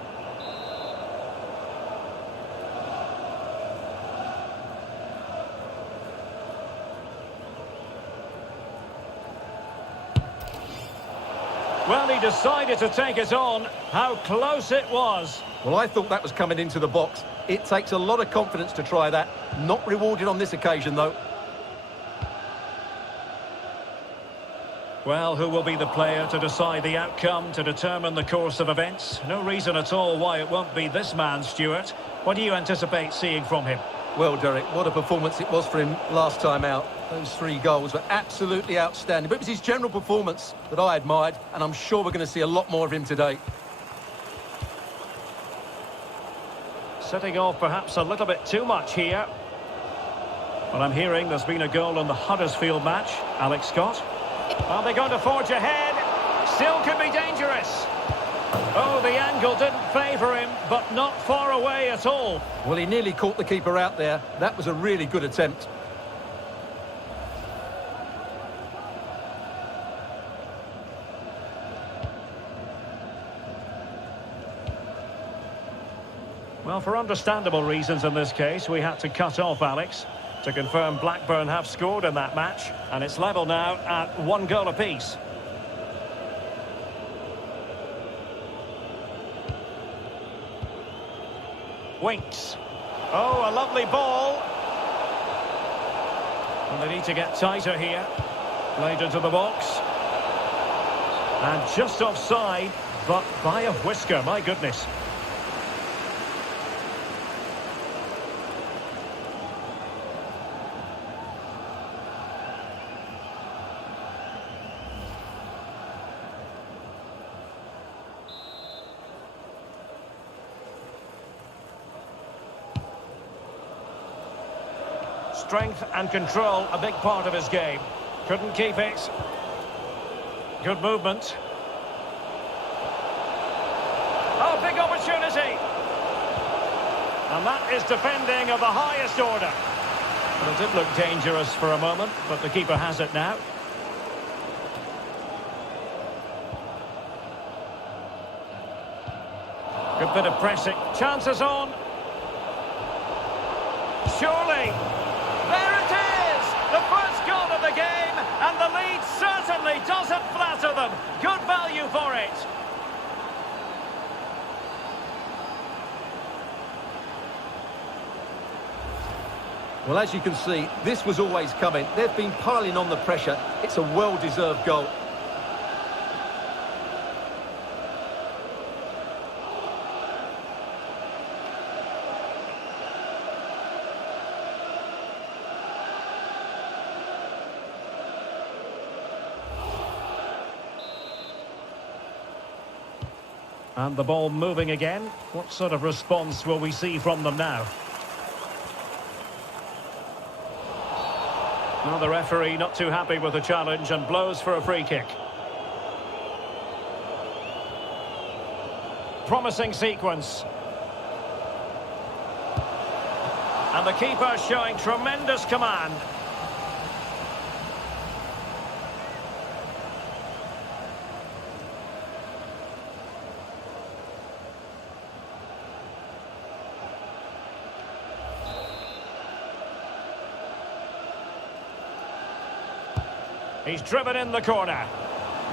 Well, he decided to take it on. How close it was. Well, I thought that was coming into the box. It takes a lot of confidence to try that. Not rewarded on this occasion, though. Well, who will be the player to decide the outcome, to determine the course of events? No reason at all why it won't be this man, Stuart. What do you anticipate seeing from him? Well, Derek, what a performance it was for him last time out. Those 3 goals were absolutely outstanding. But it was his general performance that I admired, and I'm sure we're going to see a lot more of him today. Setting off perhaps a little bit too much here. Well, I'm hearing there's been a goal in the Huddersfield match. Alex Scott. Are they going to forge ahead? Still could be dangerous. Oh, the angle didn't favour him, but not far away at all. Well, he nearly caught the keeper out there. That was a really good attempt. Well, for understandable reasons in this case, we had to cut off Alex to confirm Blackburn have scored in that match, and it's level now at 1 goal apiece. Winks. Oh, a lovely ball. And they need to get tighter here. Played into the box. And just offside, but by a whisker, my goodness. Strength and control, a big part of his game. Couldn't keep it. Good movement. Oh, big opportunity. And that is defending of the highest order. Well, it did look dangerous for a moment, but the keeper has it now. Good bit of pressing. Chances on. Surely. There it is! The first goal of the game, and the lead certainly doesn't flatter them. Good value for it. Well, as you can see, this was always coming. They've been piling on the pressure. It's a well-deserved goal. And the ball moving again. What sort of response will we see from them now? Well, the referee not too happy with the challenge and blows for a free kick. Promising sequence. And the keeper showing tremendous command. He's driven in the corner.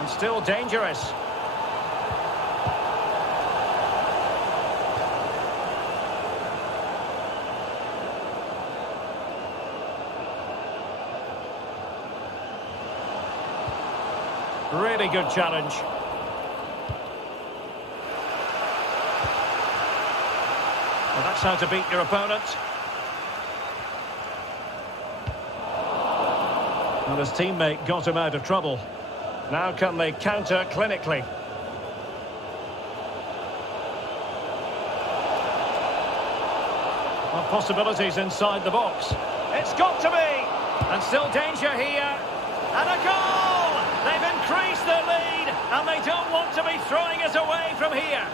And still dangerous. Really good challenge. Well, that's how to beat your opponent. And his teammate got him out of trouble. Now can they counter clinically? Well, possibilities inside the box. It's got to be! And still danger here. And a goal! They've increased their lead, and they don't want to be throwing it away from here.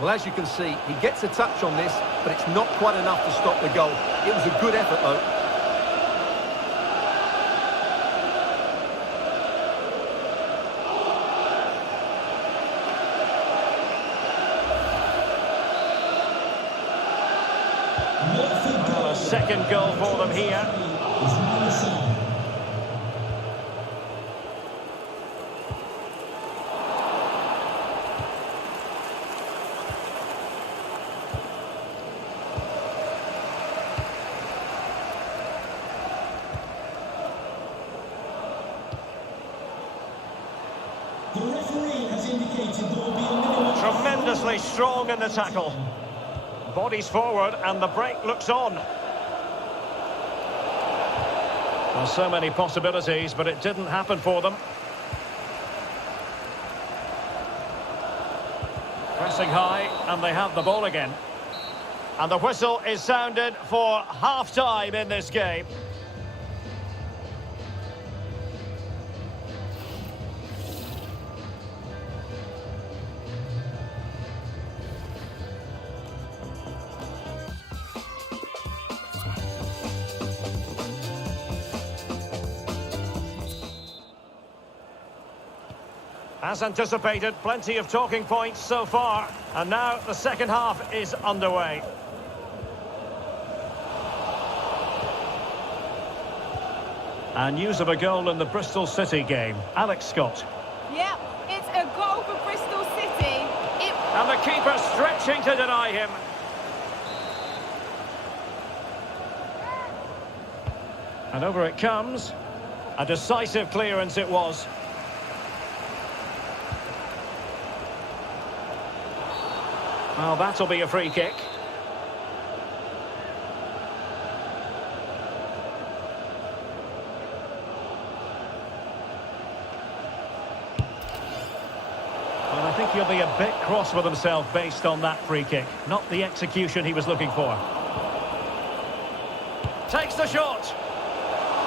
Well, as you can see, he gets a touch on this, but it's not quite enough to stop the goal. It was a good effort, though. Well, a second goal for them here. The referee has indicated there will be a minimum. Tremendously strong in the tackle. Bodies forward and the break looks on. Well, so many possibilities, but it didn't happen for them. Pressing high, and they have the ball again. And the whistle is sounded for half-time in this game. As anticipated, plenty of talking points so far, and now the second half is underway. And news of a goal in the Bristol City game. Alex Scott. Yep, it's a goal for Bristol City. And the keeper stretching to deny him. And over it comes. A decisive clearance it was. Well, that'll be a free kick. Well, I think he'll be a bit cross with himself based on that free kick. Not the execution he was looking for. Takes the shot.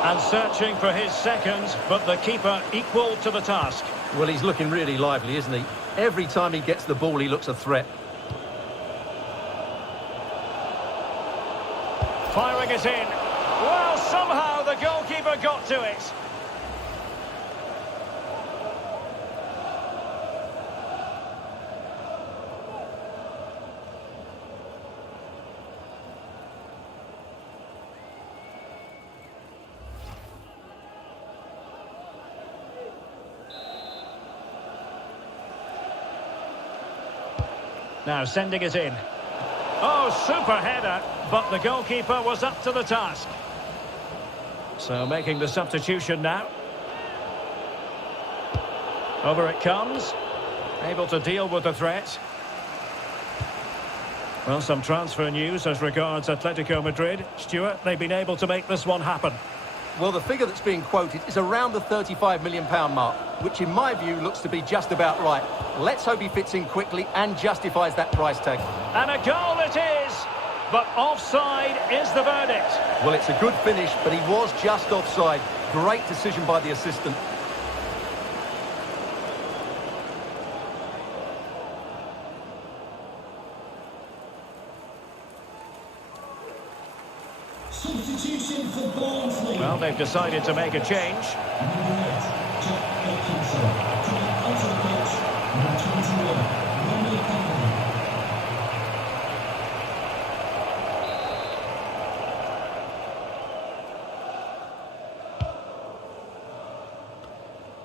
And searching for his second, but the keeper equal to the task. Well, he's looking really lively, isn't he? Every time he gets the ball, he looks a threat. Firing it in. Well, somehow the goalkeeper got to it. Now sending it in. Oh, super header, but the goalkeeper was up to the task. So making the substitution now. Over it comes. Able to deal with the threat. Well, some transfer news as regards Atletico Madrid. Stuart, they've been able to make this one happen. Well, the figure that's being quoted is around the £35 million mark, which in my view looks to be just about right. Let's hope he fits in quickly and justifies that price tag. And a goal it is, but offside is the verdict. Well, it's a good finish, but he was just offside. Great decision by the assistant. Substitution for Barnsley. Well, they've decided to make a change. Number 8, Jack Atkinson. Coming onto the pitch, number 21, Ronnie Campbell.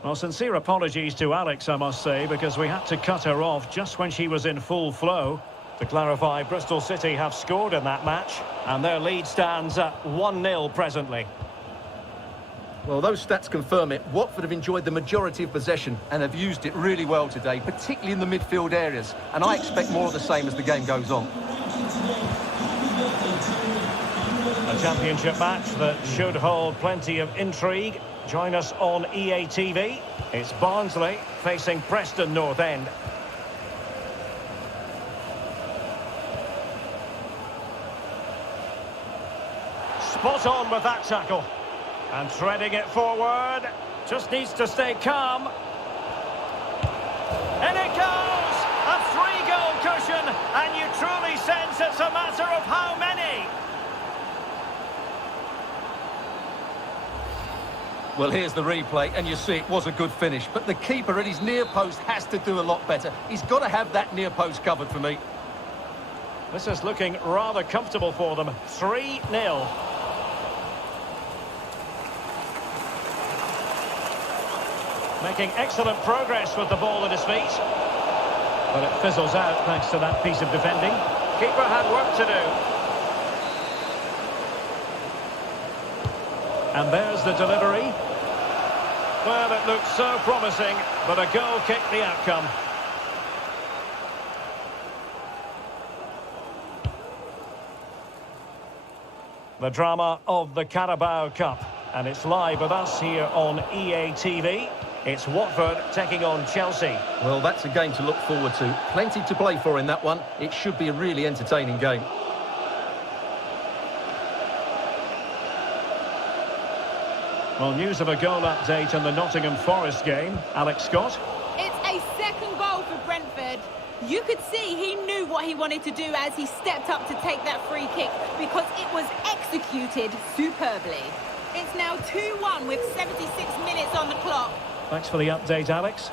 Well, sincere apologies to Alex, I must say, because we had to cut her off just when she was in full flow. To clarify, Bristol City have scored in that match, and their lead stands at 1-0 presently. Well, those stats confirm it. Watford have enjoyed the majority of possession and have used it really well today, particularly in the midfield areas. And I expect more of the same as the game goes on. A championship match that should hold plenty of intrigue. Join us on EA TV. It's Barnsley facing Preston North End. Spot on with that tackle. And threading it forward. Just needs to stay calm. And it goes! A 3-goal cushion. And you truly sense it's a matter of how many. Well, here's the replay, and you see it was a good finish. But the keeper at his near post has to do a lot better. He's got to have that near post covered for me. This is looking rather comfortable for them. 3-0. Making excellent progress with the ball at his feet. But it fizzles out thanks to that piece of defending. Keeper had work to do. And there's the delivery. Well, it looked so promising, but a goal kicked the outcome. The drama of the Carabao Cup. And it's live with us here on EA TV. It's Watford taking on Chelsea. Well, that's a game to look forward to. Plenty to play for in that one. It should be a really entertaining game. Well, news of a goal update in the Nottingham Forest game. Alex Scott. It's a second goal for Brentford. You could see he knew what he wanted to do as he stepped up to take that free kick because it was executed superbly. It's now 2-1 with 76 minutes on the clock. Thanks for the update, Alex.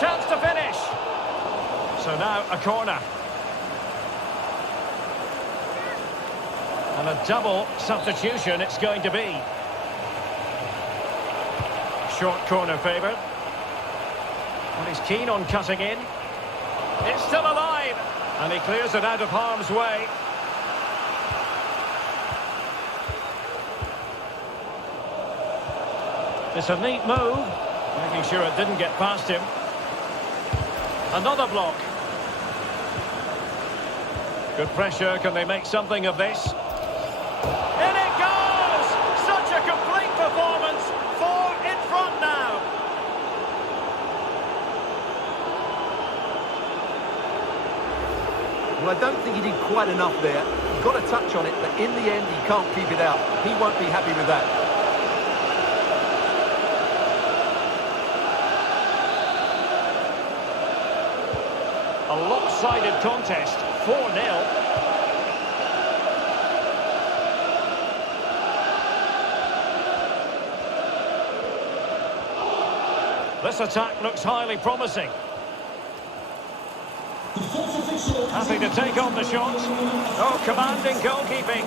Chance to finish. So now a corner. And a double substitution it's going to be. Short corner favoured. And he's keen on cutting in. It's still alive. And he clears it out of harm's way. It's a neat move. Making sure it didn't get past him. Another block. Good pressure. Can they make something of this? In it goes! Such a complete performance. 4 in front now. Well, I don't think he did quite enough there. He got a touch on it, but in the end, he can't keep it out. He won't be happy with that. A lopsided contest. 4-0. This attack looks highly promising. Happy to take on the shot. Oh, commanding goalkeeping.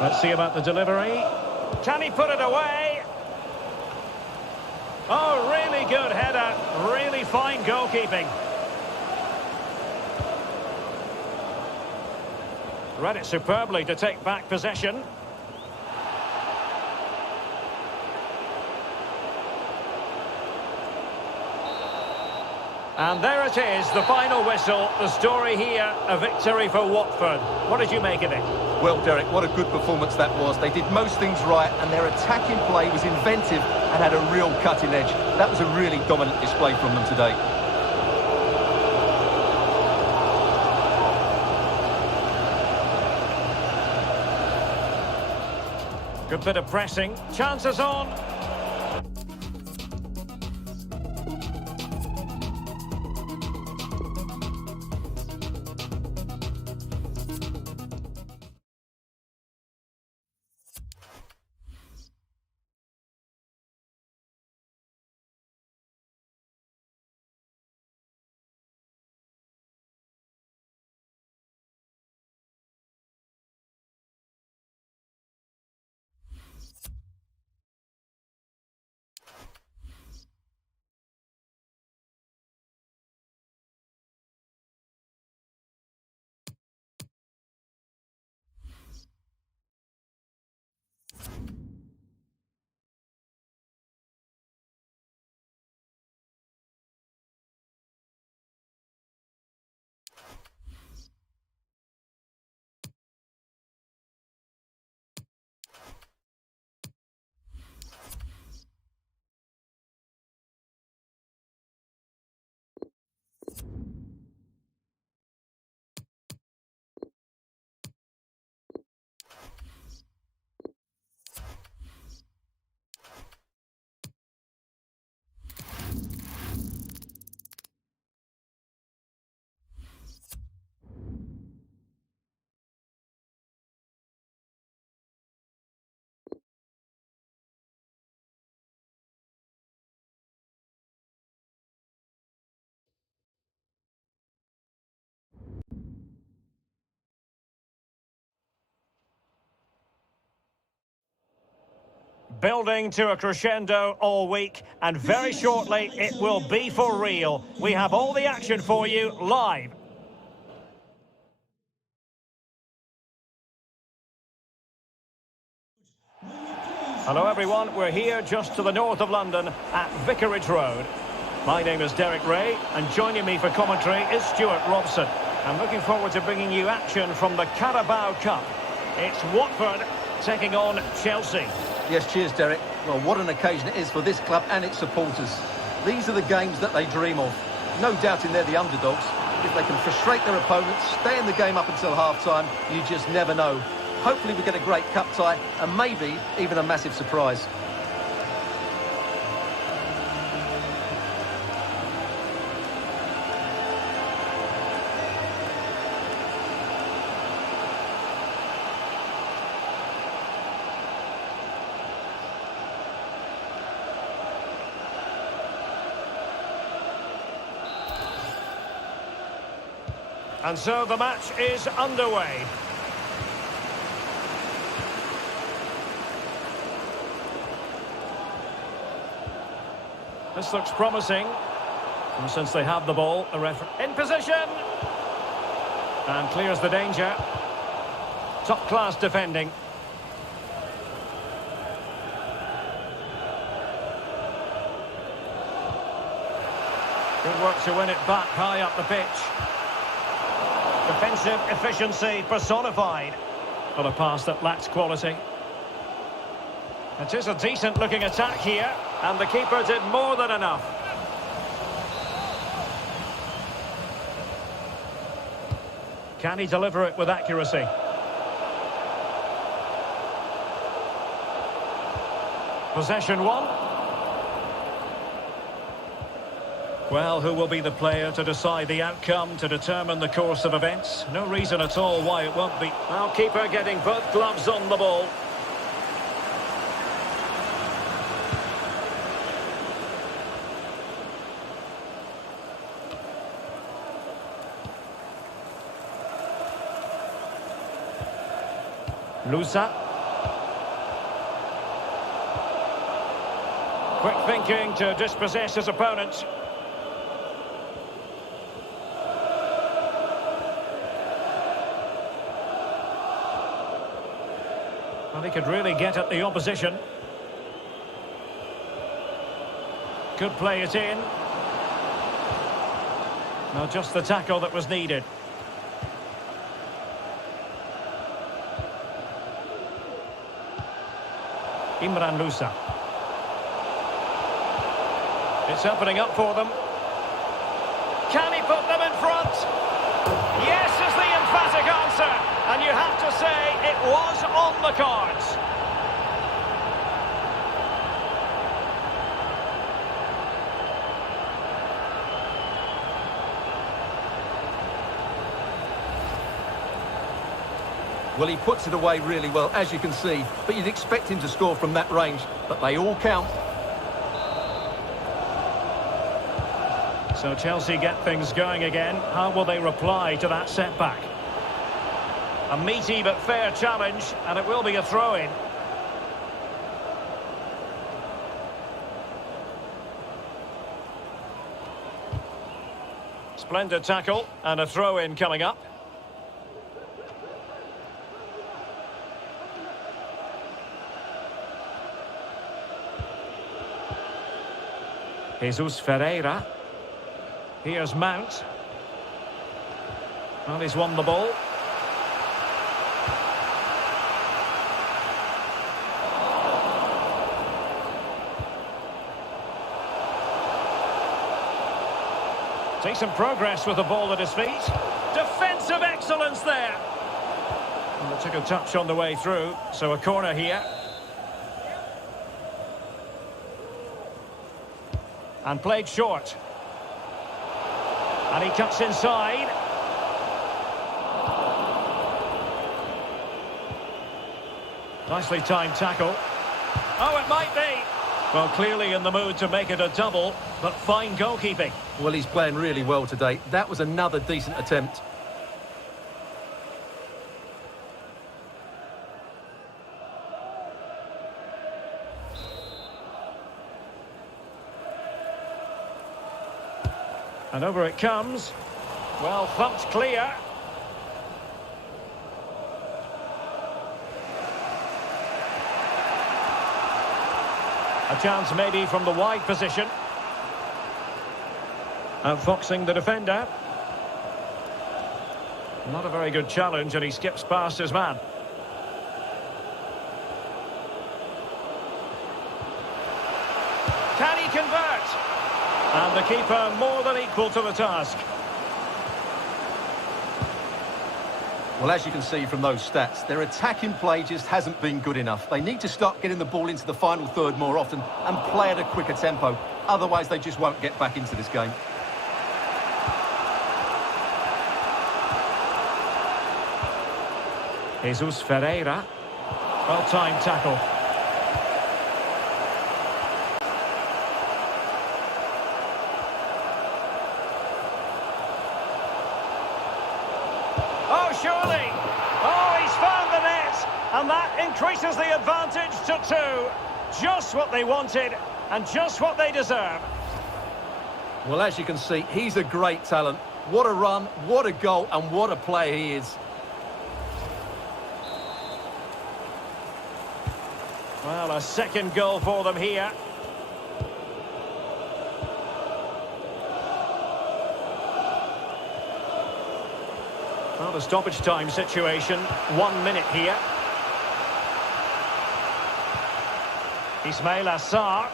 Let's see about the delivery. Can he put it away? Oh, really good header. Really fine goalkeeping. Read it superbly to take back possession. And there it is, the final whistle. The story here, a victory for Watford. What did you make of it? Well, Derek, what a good performance that was. They did most things right, and their attacking play was inventive and had a real cutting edge. That was a really dominant display from them today. Good bit of pressing. Chances on. Building to a crescendo all week, and very shortly it will be for real. We have all the action for you live. Hello everyone, we're here just to the north of London at Vicarage Road. My name is Derek Ray, and joining me for commentary is Stuart Robson. I'm looking forward to bringing you action from the Carabao Cup. It's Watford taking on Chelsea. Yes, cheers, Derek. Well, what an occasion it is for this club and its supporters. These are the games that they dream of. No doubting they're the underdogs. If they can frustrate their opponents, stay in the game up until half-time, you just never know. Hopefully we get a great cup tie and maybe even a massive surprise. And so the match is underway. This looks promising. And since they have the ball, a referee in position. And clears the danger. Top-class defending. Good work to win it back high up the pitch. Defensive efficiency personified. But a pass that lacks quality. It is a decent-looking attack here, and the keeper did more than enough. Can he deliver it with accuracy? Possession one. Well, who will be the player to decide the outcome, to determine the course of events? No reason at all why it won't be. Now, keeper getting both gloves on the ball. Lusa. Quick thinking to dispossess his opponent. Well, he could really get at the opposition. Could play it in. Well, just the tackle that was needed. Imran Lusa. It's opening up for them. Can he put them in front? Yes is the emphatic answer. And you have to say it was on the cards. Well, he puts it away really well, as you can see, but you'd expect him to score from that range, but they all count. So Chelsea get things going again. How will they reply to that setback? A meaty but fair challenge, and it will be a throw-in. Splendid tackle, and a throw-in coming up. Jesus Ferreira. Here's Mount. Well, he's won the ball. Decent progress with the ball at his feet. Defensive excellence there. And it took a touch on the way through, so a corner here. And played short. And he cuts inside. Nicely timed tackle. Oh, it might be. Well, clearly in the mood to make it a double, but fine goalkeeping. Well, he's playing really well today. That was another decent attempt. And over it comes. Well, thumped clear. A chance maybe from the wide position. Outfoxing the defender. Not a very good challenge, and he skips past his man. Can he convert? And the keeper more than equal to the task. Well, as you can see from those stats, their attacking play just hasn't been good enough. They need to start getting the ball into the final third more often and play at a quicker tempo. Otherwise, they just won't get back into this game. Jesus Ferreira. Well-timed tackle. Oh, surely! Oh, he's found the net! And that increases the advantage to 2. Just what they wanted, and just what they deserve. Well, as you can see, he's a great talent. What a run, what a goal, and what a player he is. Well, a second goal for them here. Well, the stoppage time situation, 1 minute here. Ismail Assar.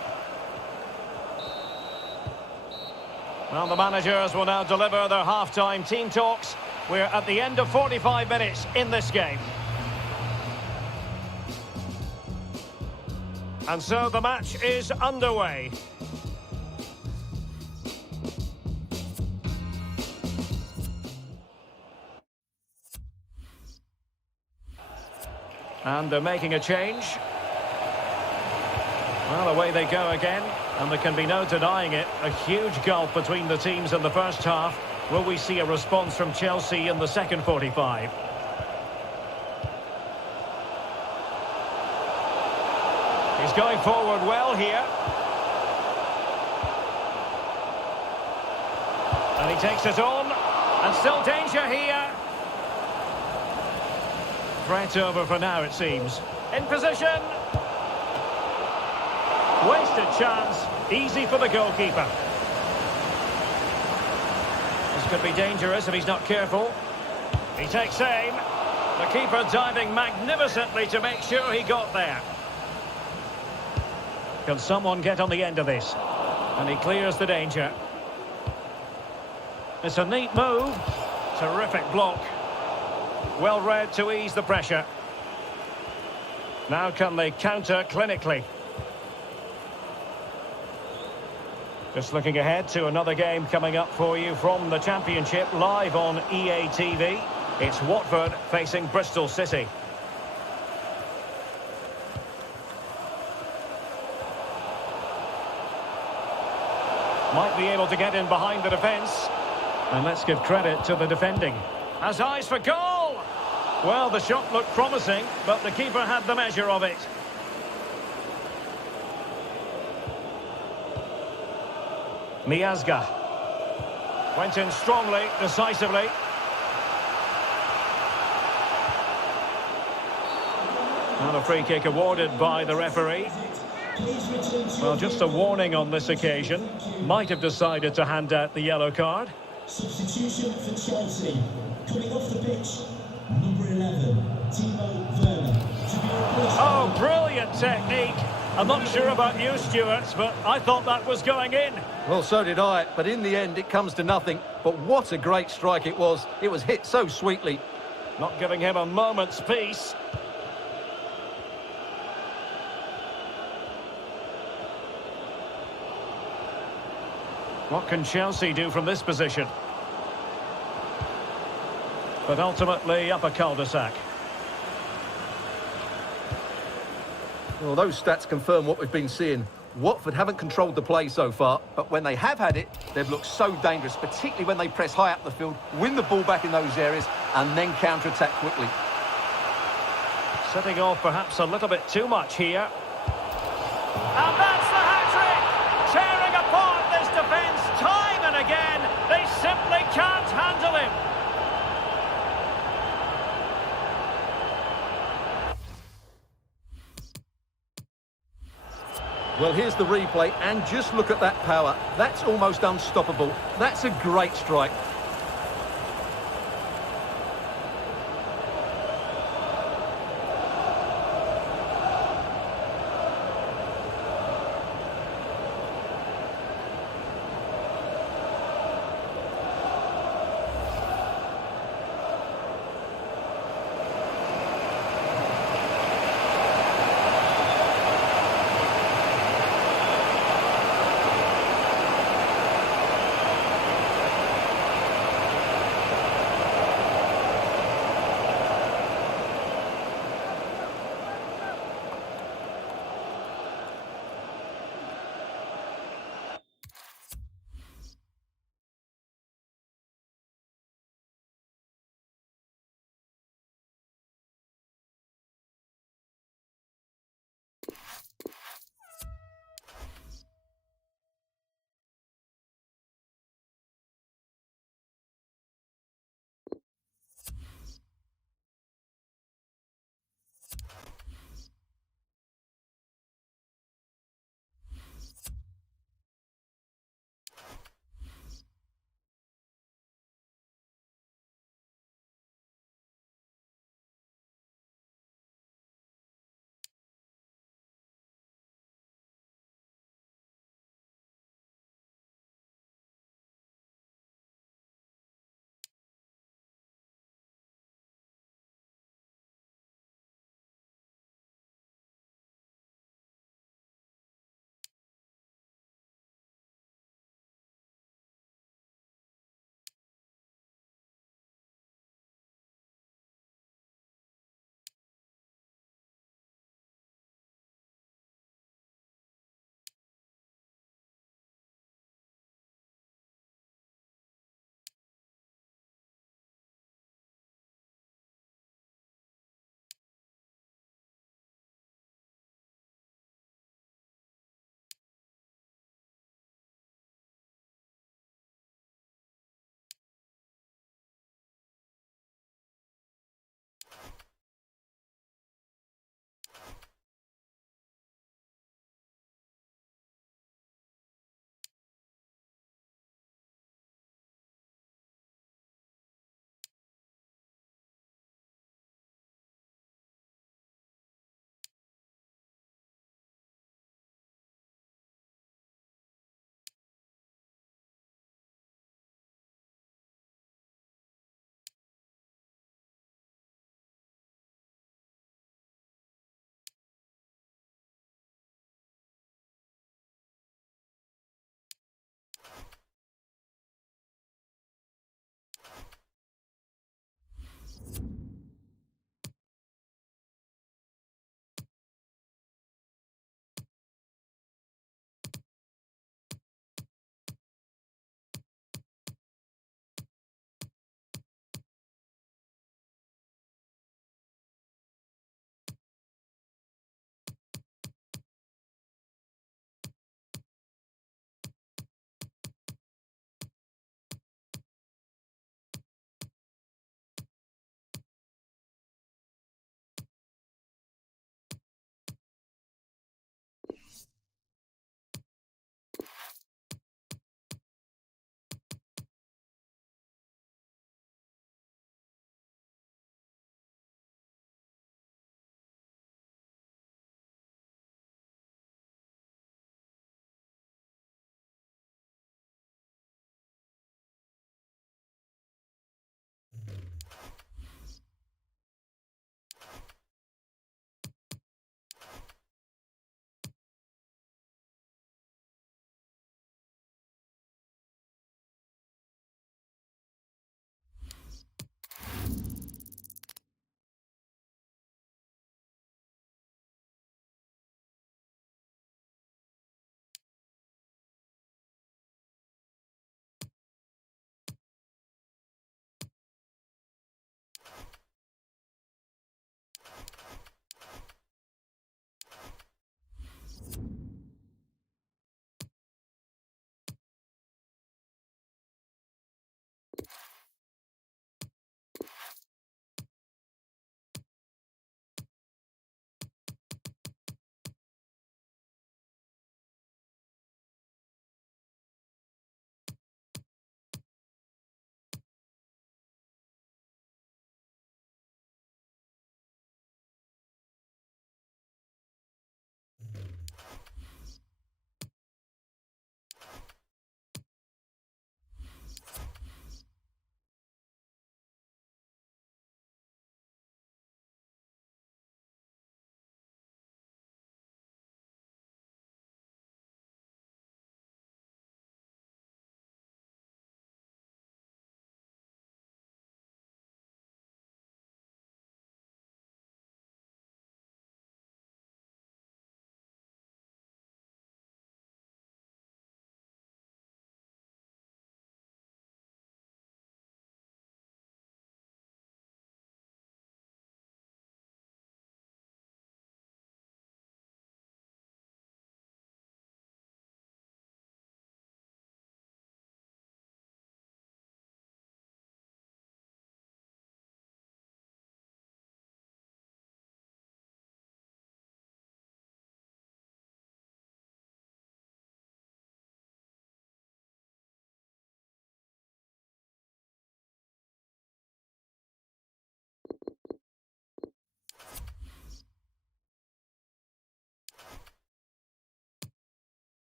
Well, the managers will now deliver their half-time team talks. We're at the end of 45 minutes in this game. And so the match is underway. And they're making a change. Well, away they go again. And there can be no denying it. A huge gulf between the teams in the first half. Will we see a response from Chelsea in the second 45? He's going forward well here. And he takes it on. And still danger here. Threat over for now, it seems. In position. Wasted chance. Easy for the goalkeeper. This could be dangerous if he's not careful. He takes aim. The keeper diving magnificently to make sure he got there. Can someone get on the end of this? And he clears the danger. It's a neat move. Terrific block. Well read to ease the pressure. Now can they counter clinically? Just looking ahead to another game coming up for you from the Championship live on EA TV. It's Watford facing Bristol City. Might be able to get in behind the defence. And let's give credit to the defending. Has eyes for goal! Well, the shot looked promising, but the keeper had the measure of it. Miazga. Went in strongly, decisively. And a free kick awarded by the referee. Well, just a warning on this occasion. Might have decided to hand out the yellow card. Substitution for Chelsea. Coming off the pitch, number 11, Timo Werner. Oh, brilliant technique. I'm not sure about you, Stuart, but I thought that was going in. Well, so did I, but in the end it comes to nothing. But what a great strike it was. It was hit so sweetly. Not giving him a moment's peace. What can Chelsea do from this position? But ultimately up a cul-de-sac. Well, those stats confirm what we've been seeing. Watford haven't controlled the play so far, but when they have had it, they've looked so dangerous, particularly when they press high up the field, win the ball back in those areas, and then counter-attack quickly. Setting off perhaps a little bit too much here. And that's the hat-trick! Tearing apart this defence time and again. Well, here's the replay, and just look at that power. That's almost unstoppable. That's a great strike.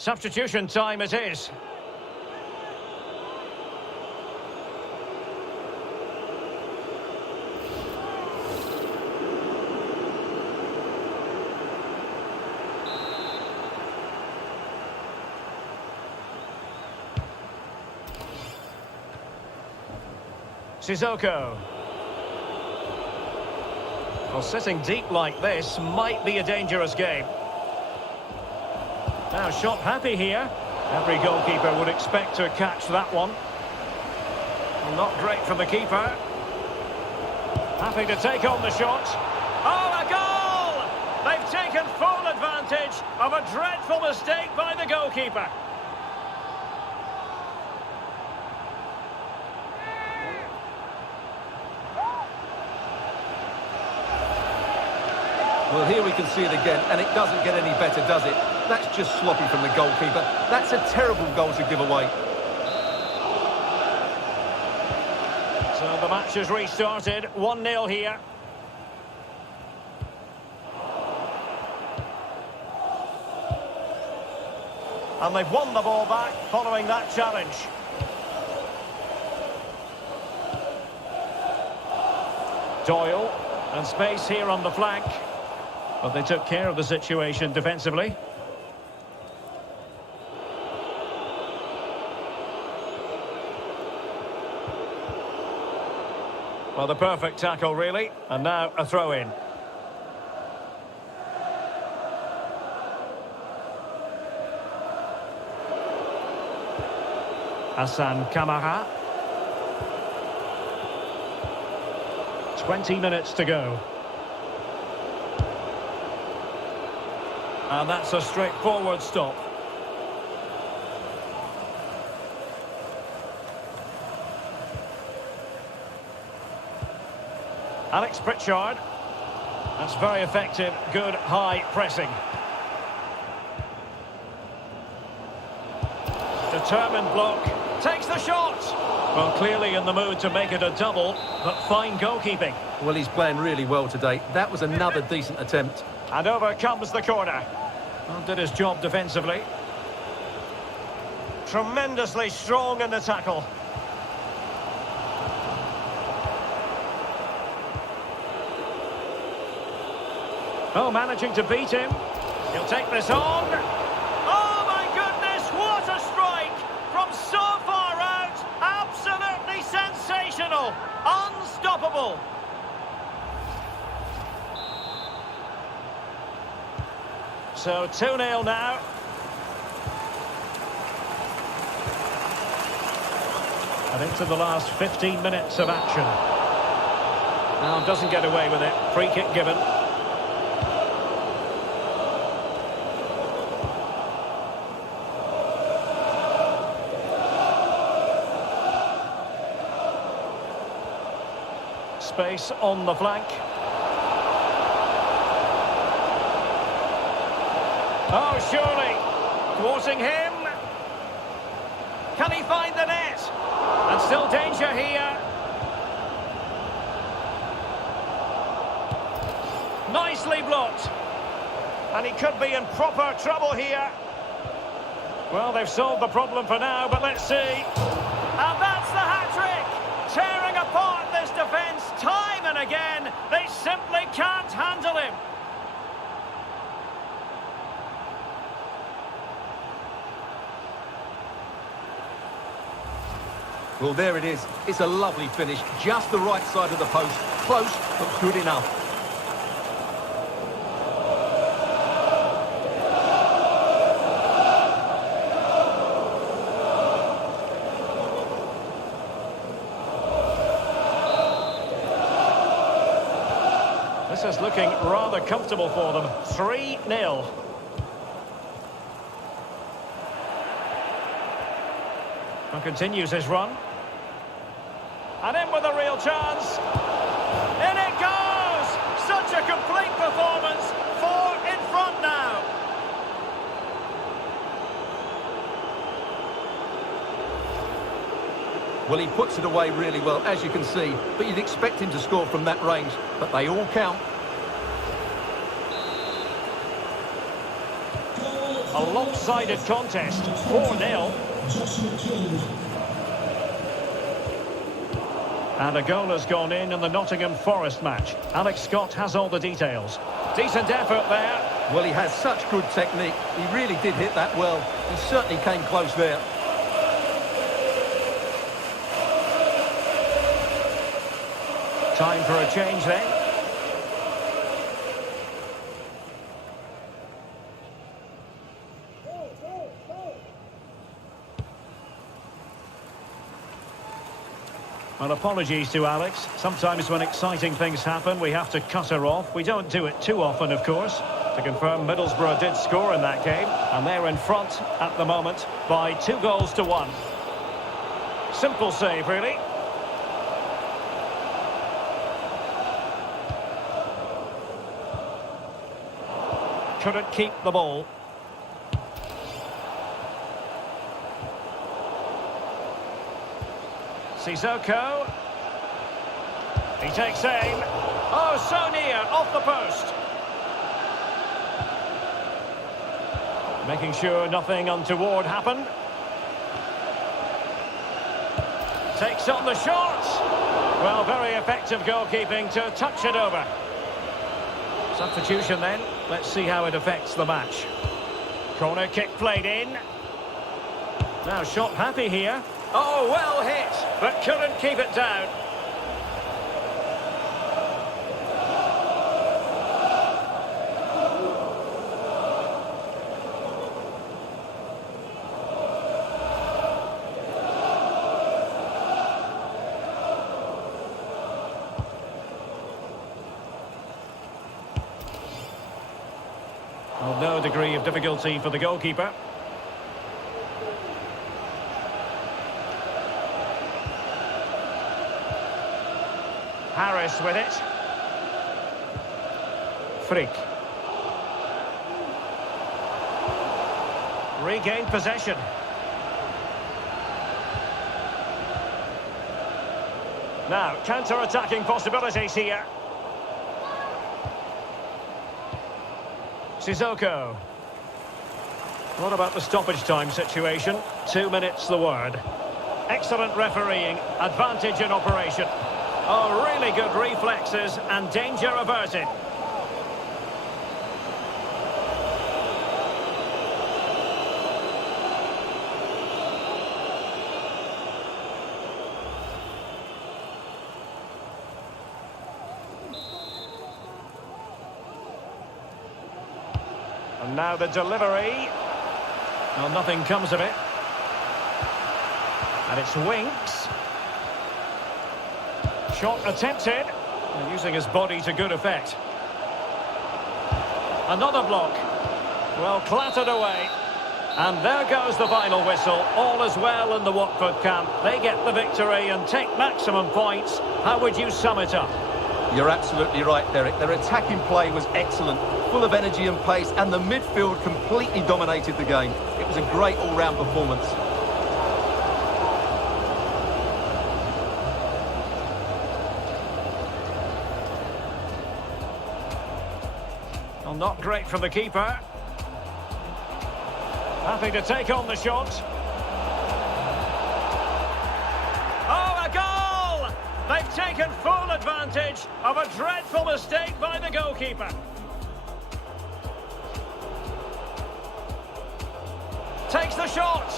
Substitution time it is. Sissoko. Well, sitting deep like this might be a dangerous game. Now, shot happy here. Every goalkeeper would expect to catch that one. Well, not great from the keeper. Happy to take on the shot. Oh, a goal! They've taken full advantage of a dreadful mistake by the goalkeeper. Well, here we can see it again, and it doesn't get any better, does it? That's just sloppy from the goalkeeper. That's a terrible goal to give away. So the match has restarted. 1-0 here. And they've won the ball back following that challenge. Doyle, and space here on the flank. But they took care of the situation defensively. Well, the perfect tackle, really. And now a throw-in. Hassan Kamara. 20 minutes to go. And that's a straightforward stop. Alex Pritchard. That's very effective. Good high pressing. Determined block. Takes the shot. Well, clearly in the mood to make it a double, but fine goalkeeping. Well, he's playing really well today. That was another decent attempt. And over comes the corner. Well, did his job defensively. Tremendously strong in the tackle. Oh, managing to beat him. He'll take this on. Oh, my goodness, what a strike! From so far out, absolutely sensational. Unstoppable. So 2-0 now. And into the last 15 minutes of action. Now doesn't get away with it. Free kick given. Space on the flank. Oh, surely. Thwarting him. Can he find the net? And still danger here. Nicely blocked. And he could be in proper trouble here. Well, they've solved the problem for now, but let's see. And that's the hat-trick. Tearing apart this defence time and again. They simply can't handle him. Well, there it is. It's a lovely finish. Just the right side of the post. Close, but good enough. This is looking rather comfortable for them. 3-0. And continues his run. And in with a real chance. In it goes! Such a complete performance. 4 in front now. Well, he puts it away really well, as you can see. But you'd expect him to score from that range. But they all count. A lopsided contest, 4-0. Joshua King. And a goal has gone in the Nottingham Forest match. Alex Scott has all the details. Decent effort there. Well, he has such good technique. He really did hit that well. He certainly came close there. Time for a change then. Well, apologies to Alex. Sometimes when exciting things happen, we have to cut her off. We don't do it too often, of course. To confirm, Middlesbrough did score in that game, and they're in front at the moment by 2-1. Simple save, really. Couldn't keep the ball. Sissoko. He takes aim. Oh, so near, off the post. Making sure nothing untoward happened. Takes on the shot. Well, very effective goalkeeping to touch it over. Substitution then. Let's see how it affects the match. Corner kick played in. Now shot happy here. Oh, well hit, but couldn't keep it down. Well, no degree of difficulty for the goalkeeper. Harris with it. Frick. Regained possession. Now, counter-attacking possibilities here. Sissoko. What about the stoppage time situation? 2 minutes the word. Excellent refereeing, advantage in operation. Oh, really good reflexes and danger averted. And now the delivery. Well, nothing comes of it. And it's Winks. Shot attempted, and using his body to good effect. Another block. Well, clattered away. And there goes the final whistle. All is well in the Watford camp. They get the victory and take maximum points. How would you sum it up? You're absolutely right, Derek. Their attacking play was excellent, full of energy and pace, and the midfield completely dominated the game. It was a great all-round performance. Well, not great from the keeper. Happy to take on the shot. Oh, a goal! They've taken full advantage of a dreadful mistake by the goalkeeper. Takes the shot.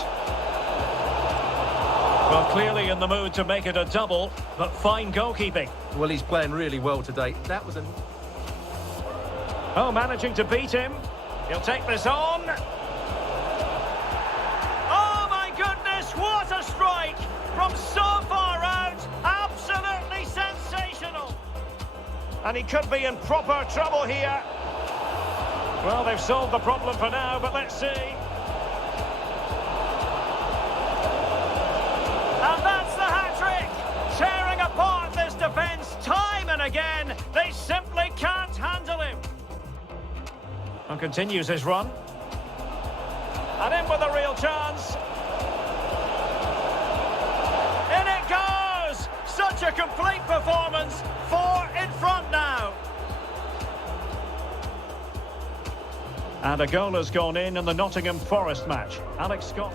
Well, clearly in the mood to make it a double, but fine goalkeeping. Well, he's playing really well today. That was a... Oh, managing to beat him. He'll take this on. Oh, my goodness, what a strike! From so far out, absolutely sensational. And he could be in proper trouble here. Well, they've solved the problem for now, but let's see. And that's the hat-trick! Tearing apart this defence time and again. They simply can't handle him. And continues his run. And in with a real chance. In it goes! Such a complete performance. 4 in front now. And a goal has gone in the Nottingham Forest match. Alex Scott.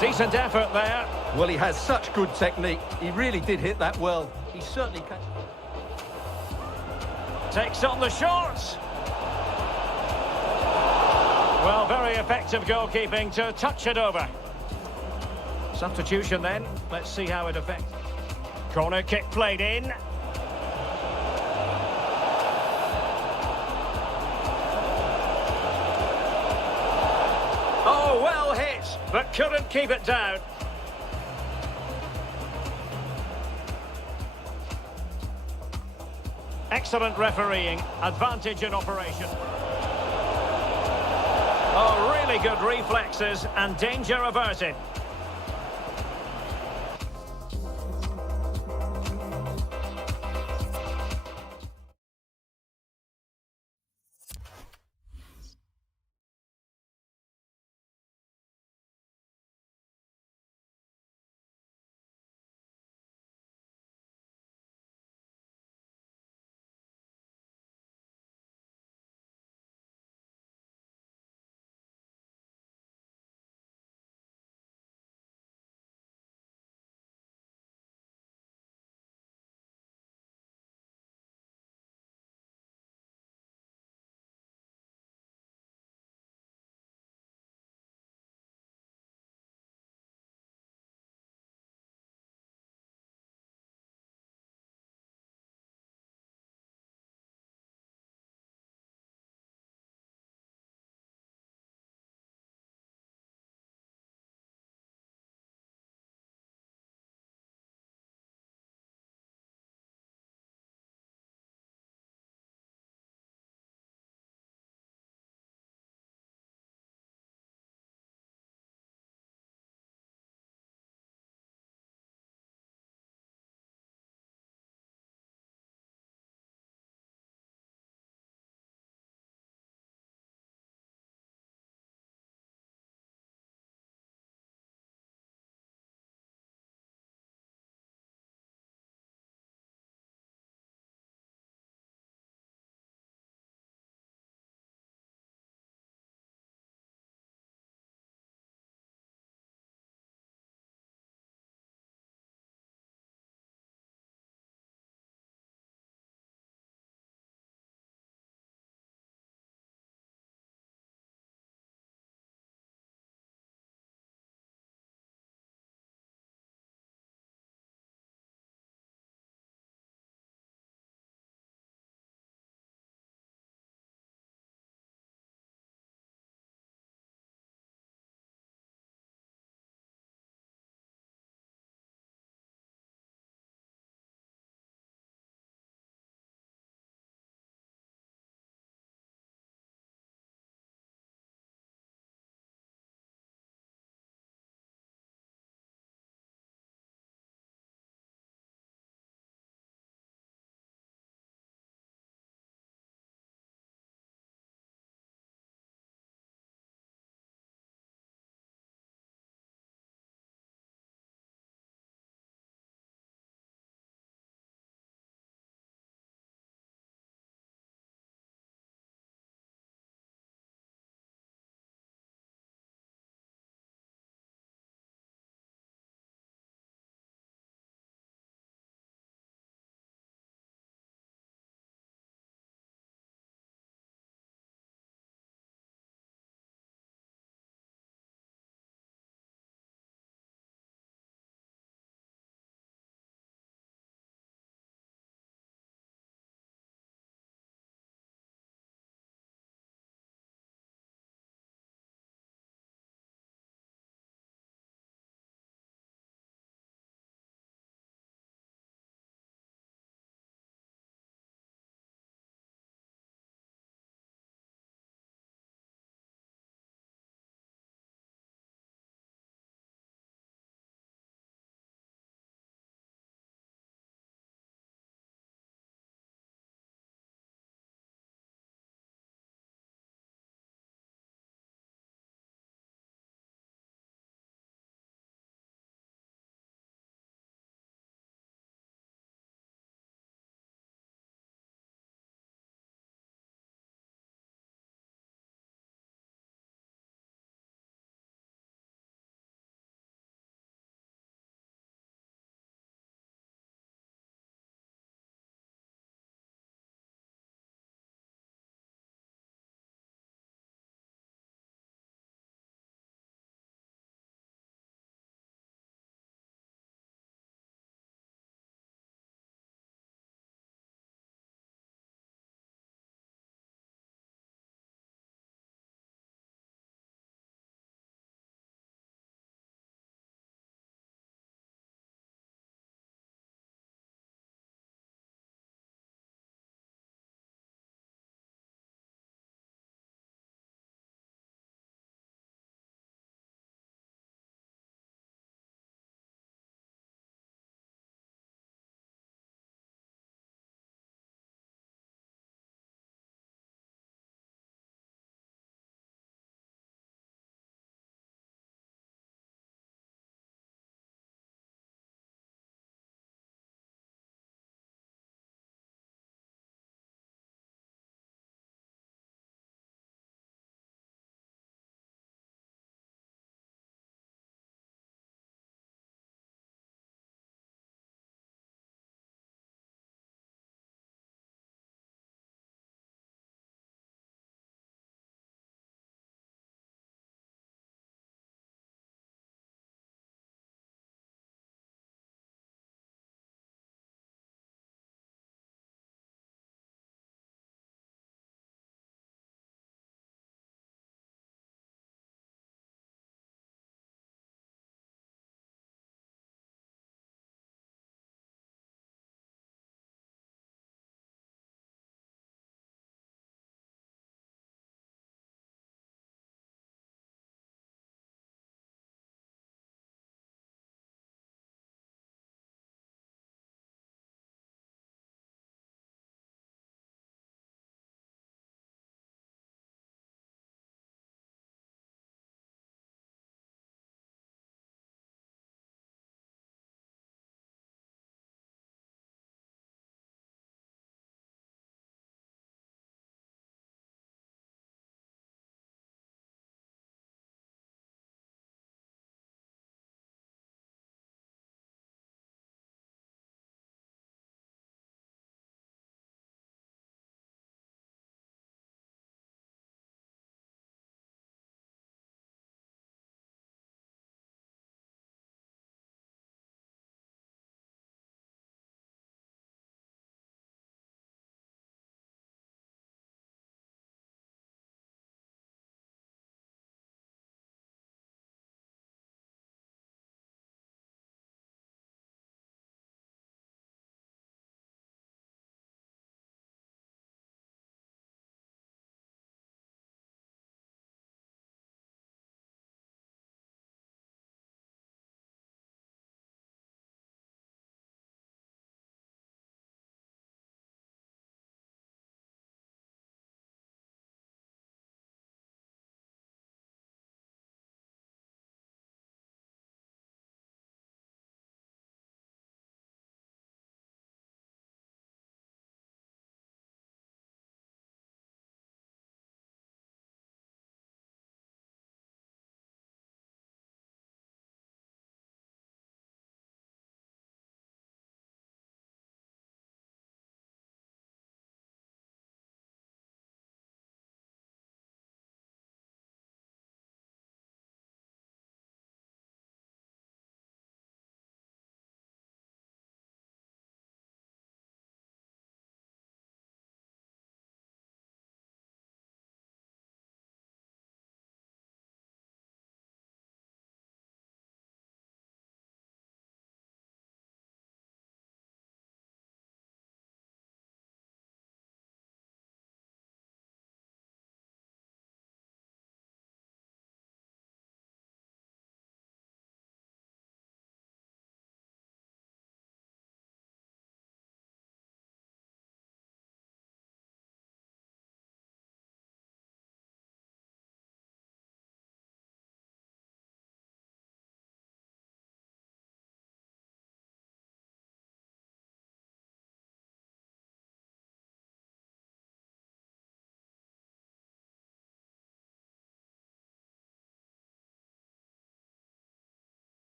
Decent effort there. Well, he has such good technique. He really did hit that well. He certainly can. Takes on the shots. Well, very effective goalkeeping to touch it over. Substitution then. Let's see how it affects. Corner kick played in. Oh, well hit, but couldn't keep it down. Excellent refereeing, advantage in operation. Oh, really good reflexes and danger averted.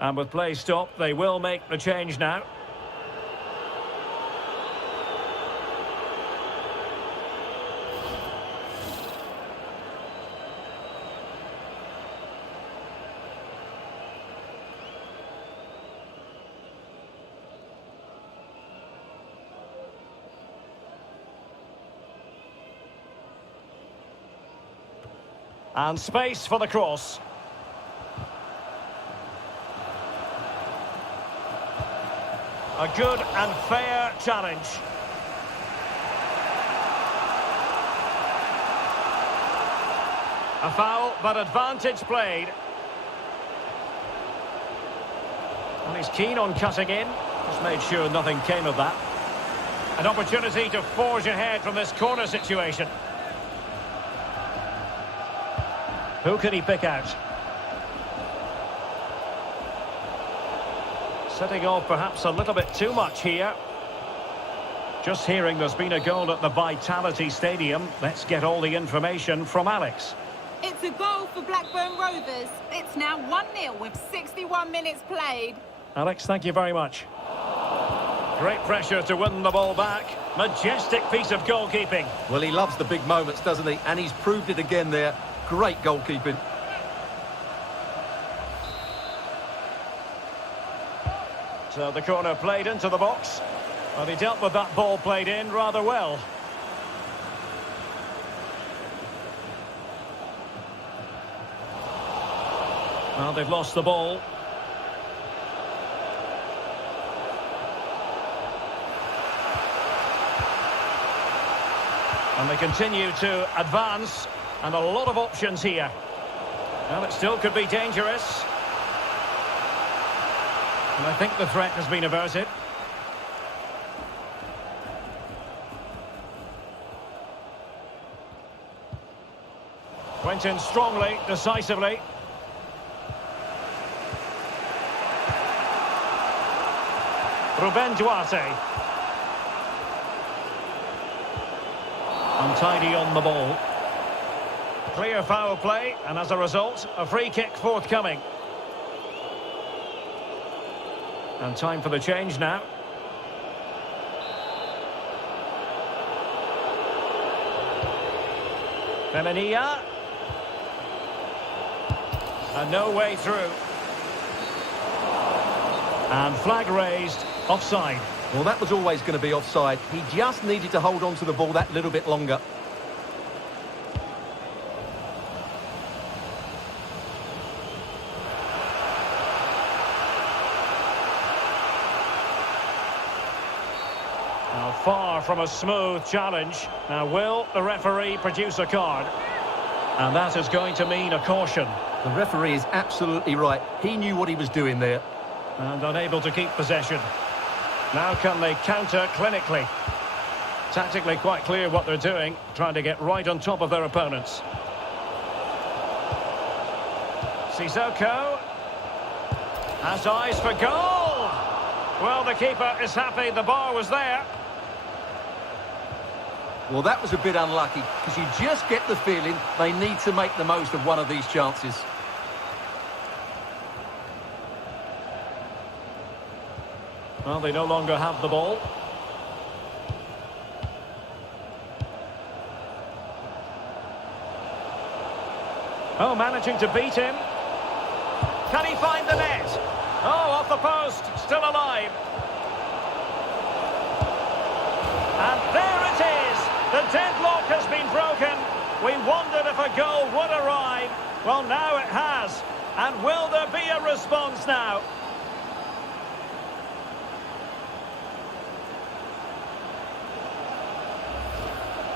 And with play stopped, they will make the change now. And space for the cross. A good and fair challenge. A foul, but advantage played. And he's keen on cutting in. Just made sure nothing came of that. An opportunity to forge ahead from this corner situation. Who can he pick out? Setting off perhaps a little bit too much here. Just hearing there's been a goal at the Vitality Stadium. Let's get all the information from Alex. It's a goal for Blackburn Rovers. It's now 1-0 with 61 minutes played. Alex, thank you very much. Great pressure to win the ball back. Majestic piece of goalkeeping. Well, he loves the big moments, doesn't he? And he's proved it again there. Great goalkeeping. So the corner played into the box. Well, he dealt with that ball played in rather well. Well, they've lost the ball. And they continue to advance. And a lot of options here. Well, it still could be dangerous. And I think the threat has been averted. Went in strongly, decisively. Ruben Duarte. Untidy on the ball. Clear foul play, and as a result, a free kick forthcoming. And time for the change now. Femenia. And no way through. And flag raised, offside. Well, that was always going to be offside. He just needed to hold on to the ball that little bit longer. Now, far from a smooth challenge. Now, will the referee produce a card? And that is going to mean a caution. The referee is absolutely right. He knew what he was doing there. And unable to keep possession. Now can they counter clinically? Tactically quite clear what they're doing, trying to get right on top of their opponents. Sissoko has eyes for goal. Well, the keeper is happy the bar was there. Well, that was a bit unlucky, because you just get the feeling they need to make the most of one of these chances. Well, they no longer have the ball. Oh, managing to beat him. Can he find the net? Oh, off the post, still alive. And there it is. The deadlock has been broken. We wondered if a goal would arrive. Well, now it has. And will there be a response now?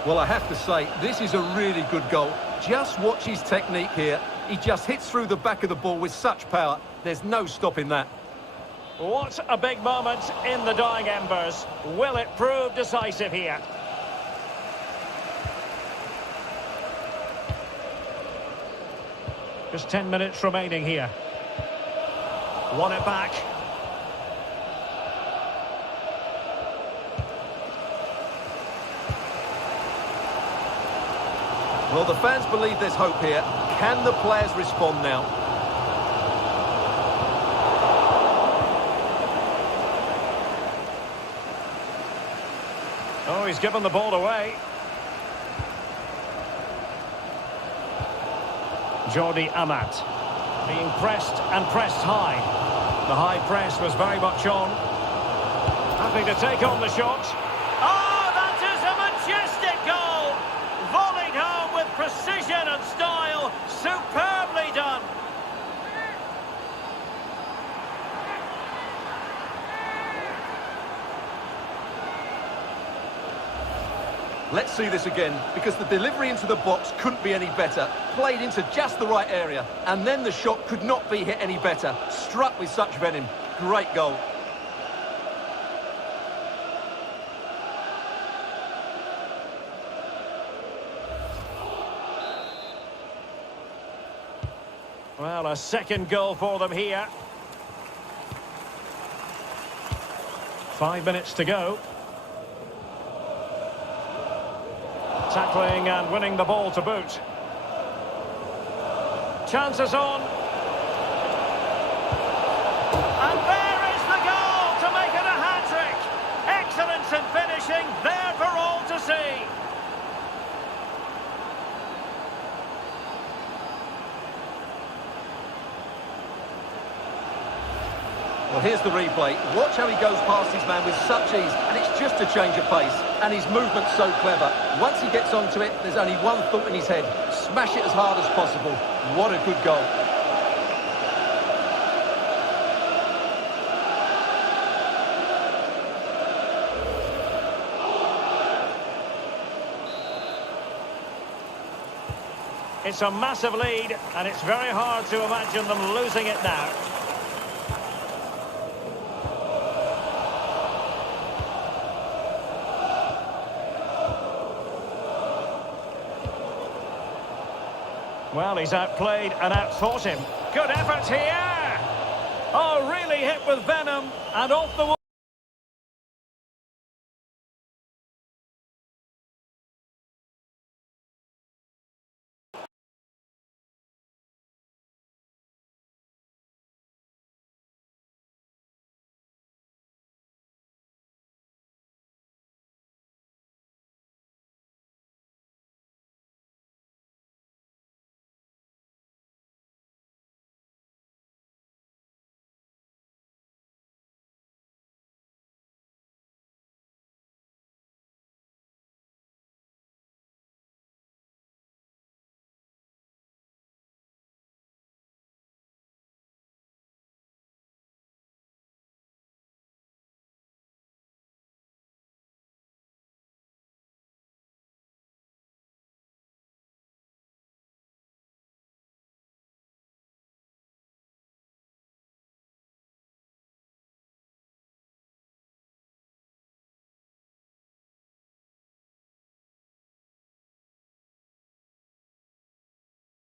Well, I have to say, this is a really good goal. Just watch his technique here. He just hits through the back of the ball with such power. There's no stopping that. What a big moment in the dying embers. Will it prove decisive here? Just 10 minutes remaining here. Won it back. Well, the fans believe there's hope here. Can the players respond now? Oh, he's given the ball away. Jordi Amat being pressed and pressed high. The high press was very much on. Happy to take on the shot. Oh, that is a majestic goal! Volleyed home with precision and style. Superbly done. Let's see this again, because the delivery into the box couldn't be any better. Played into just the right area, and then the shot could not be hit any better. Struck with such venom. Great goal. Well, a second goal for them here. 5 minutes to go. Tackling and winning the ball to boot. Chances on. And there is the goal to make it a hat-trick. Excellence in finishing, there for all to see. Well, here's the replay. Watch how he goes past his man with such ease, and it's just a change of pace. And his movement's so clever. Once he gets onto it, there's only one thought in his head. Smash it as hard as possible. What a good goal. It's a massive lead, and it's very hard to imagine them losing it now. Well, he's outplayed and outthought him. Good effort here! Oh, really hit with venom and off the wall.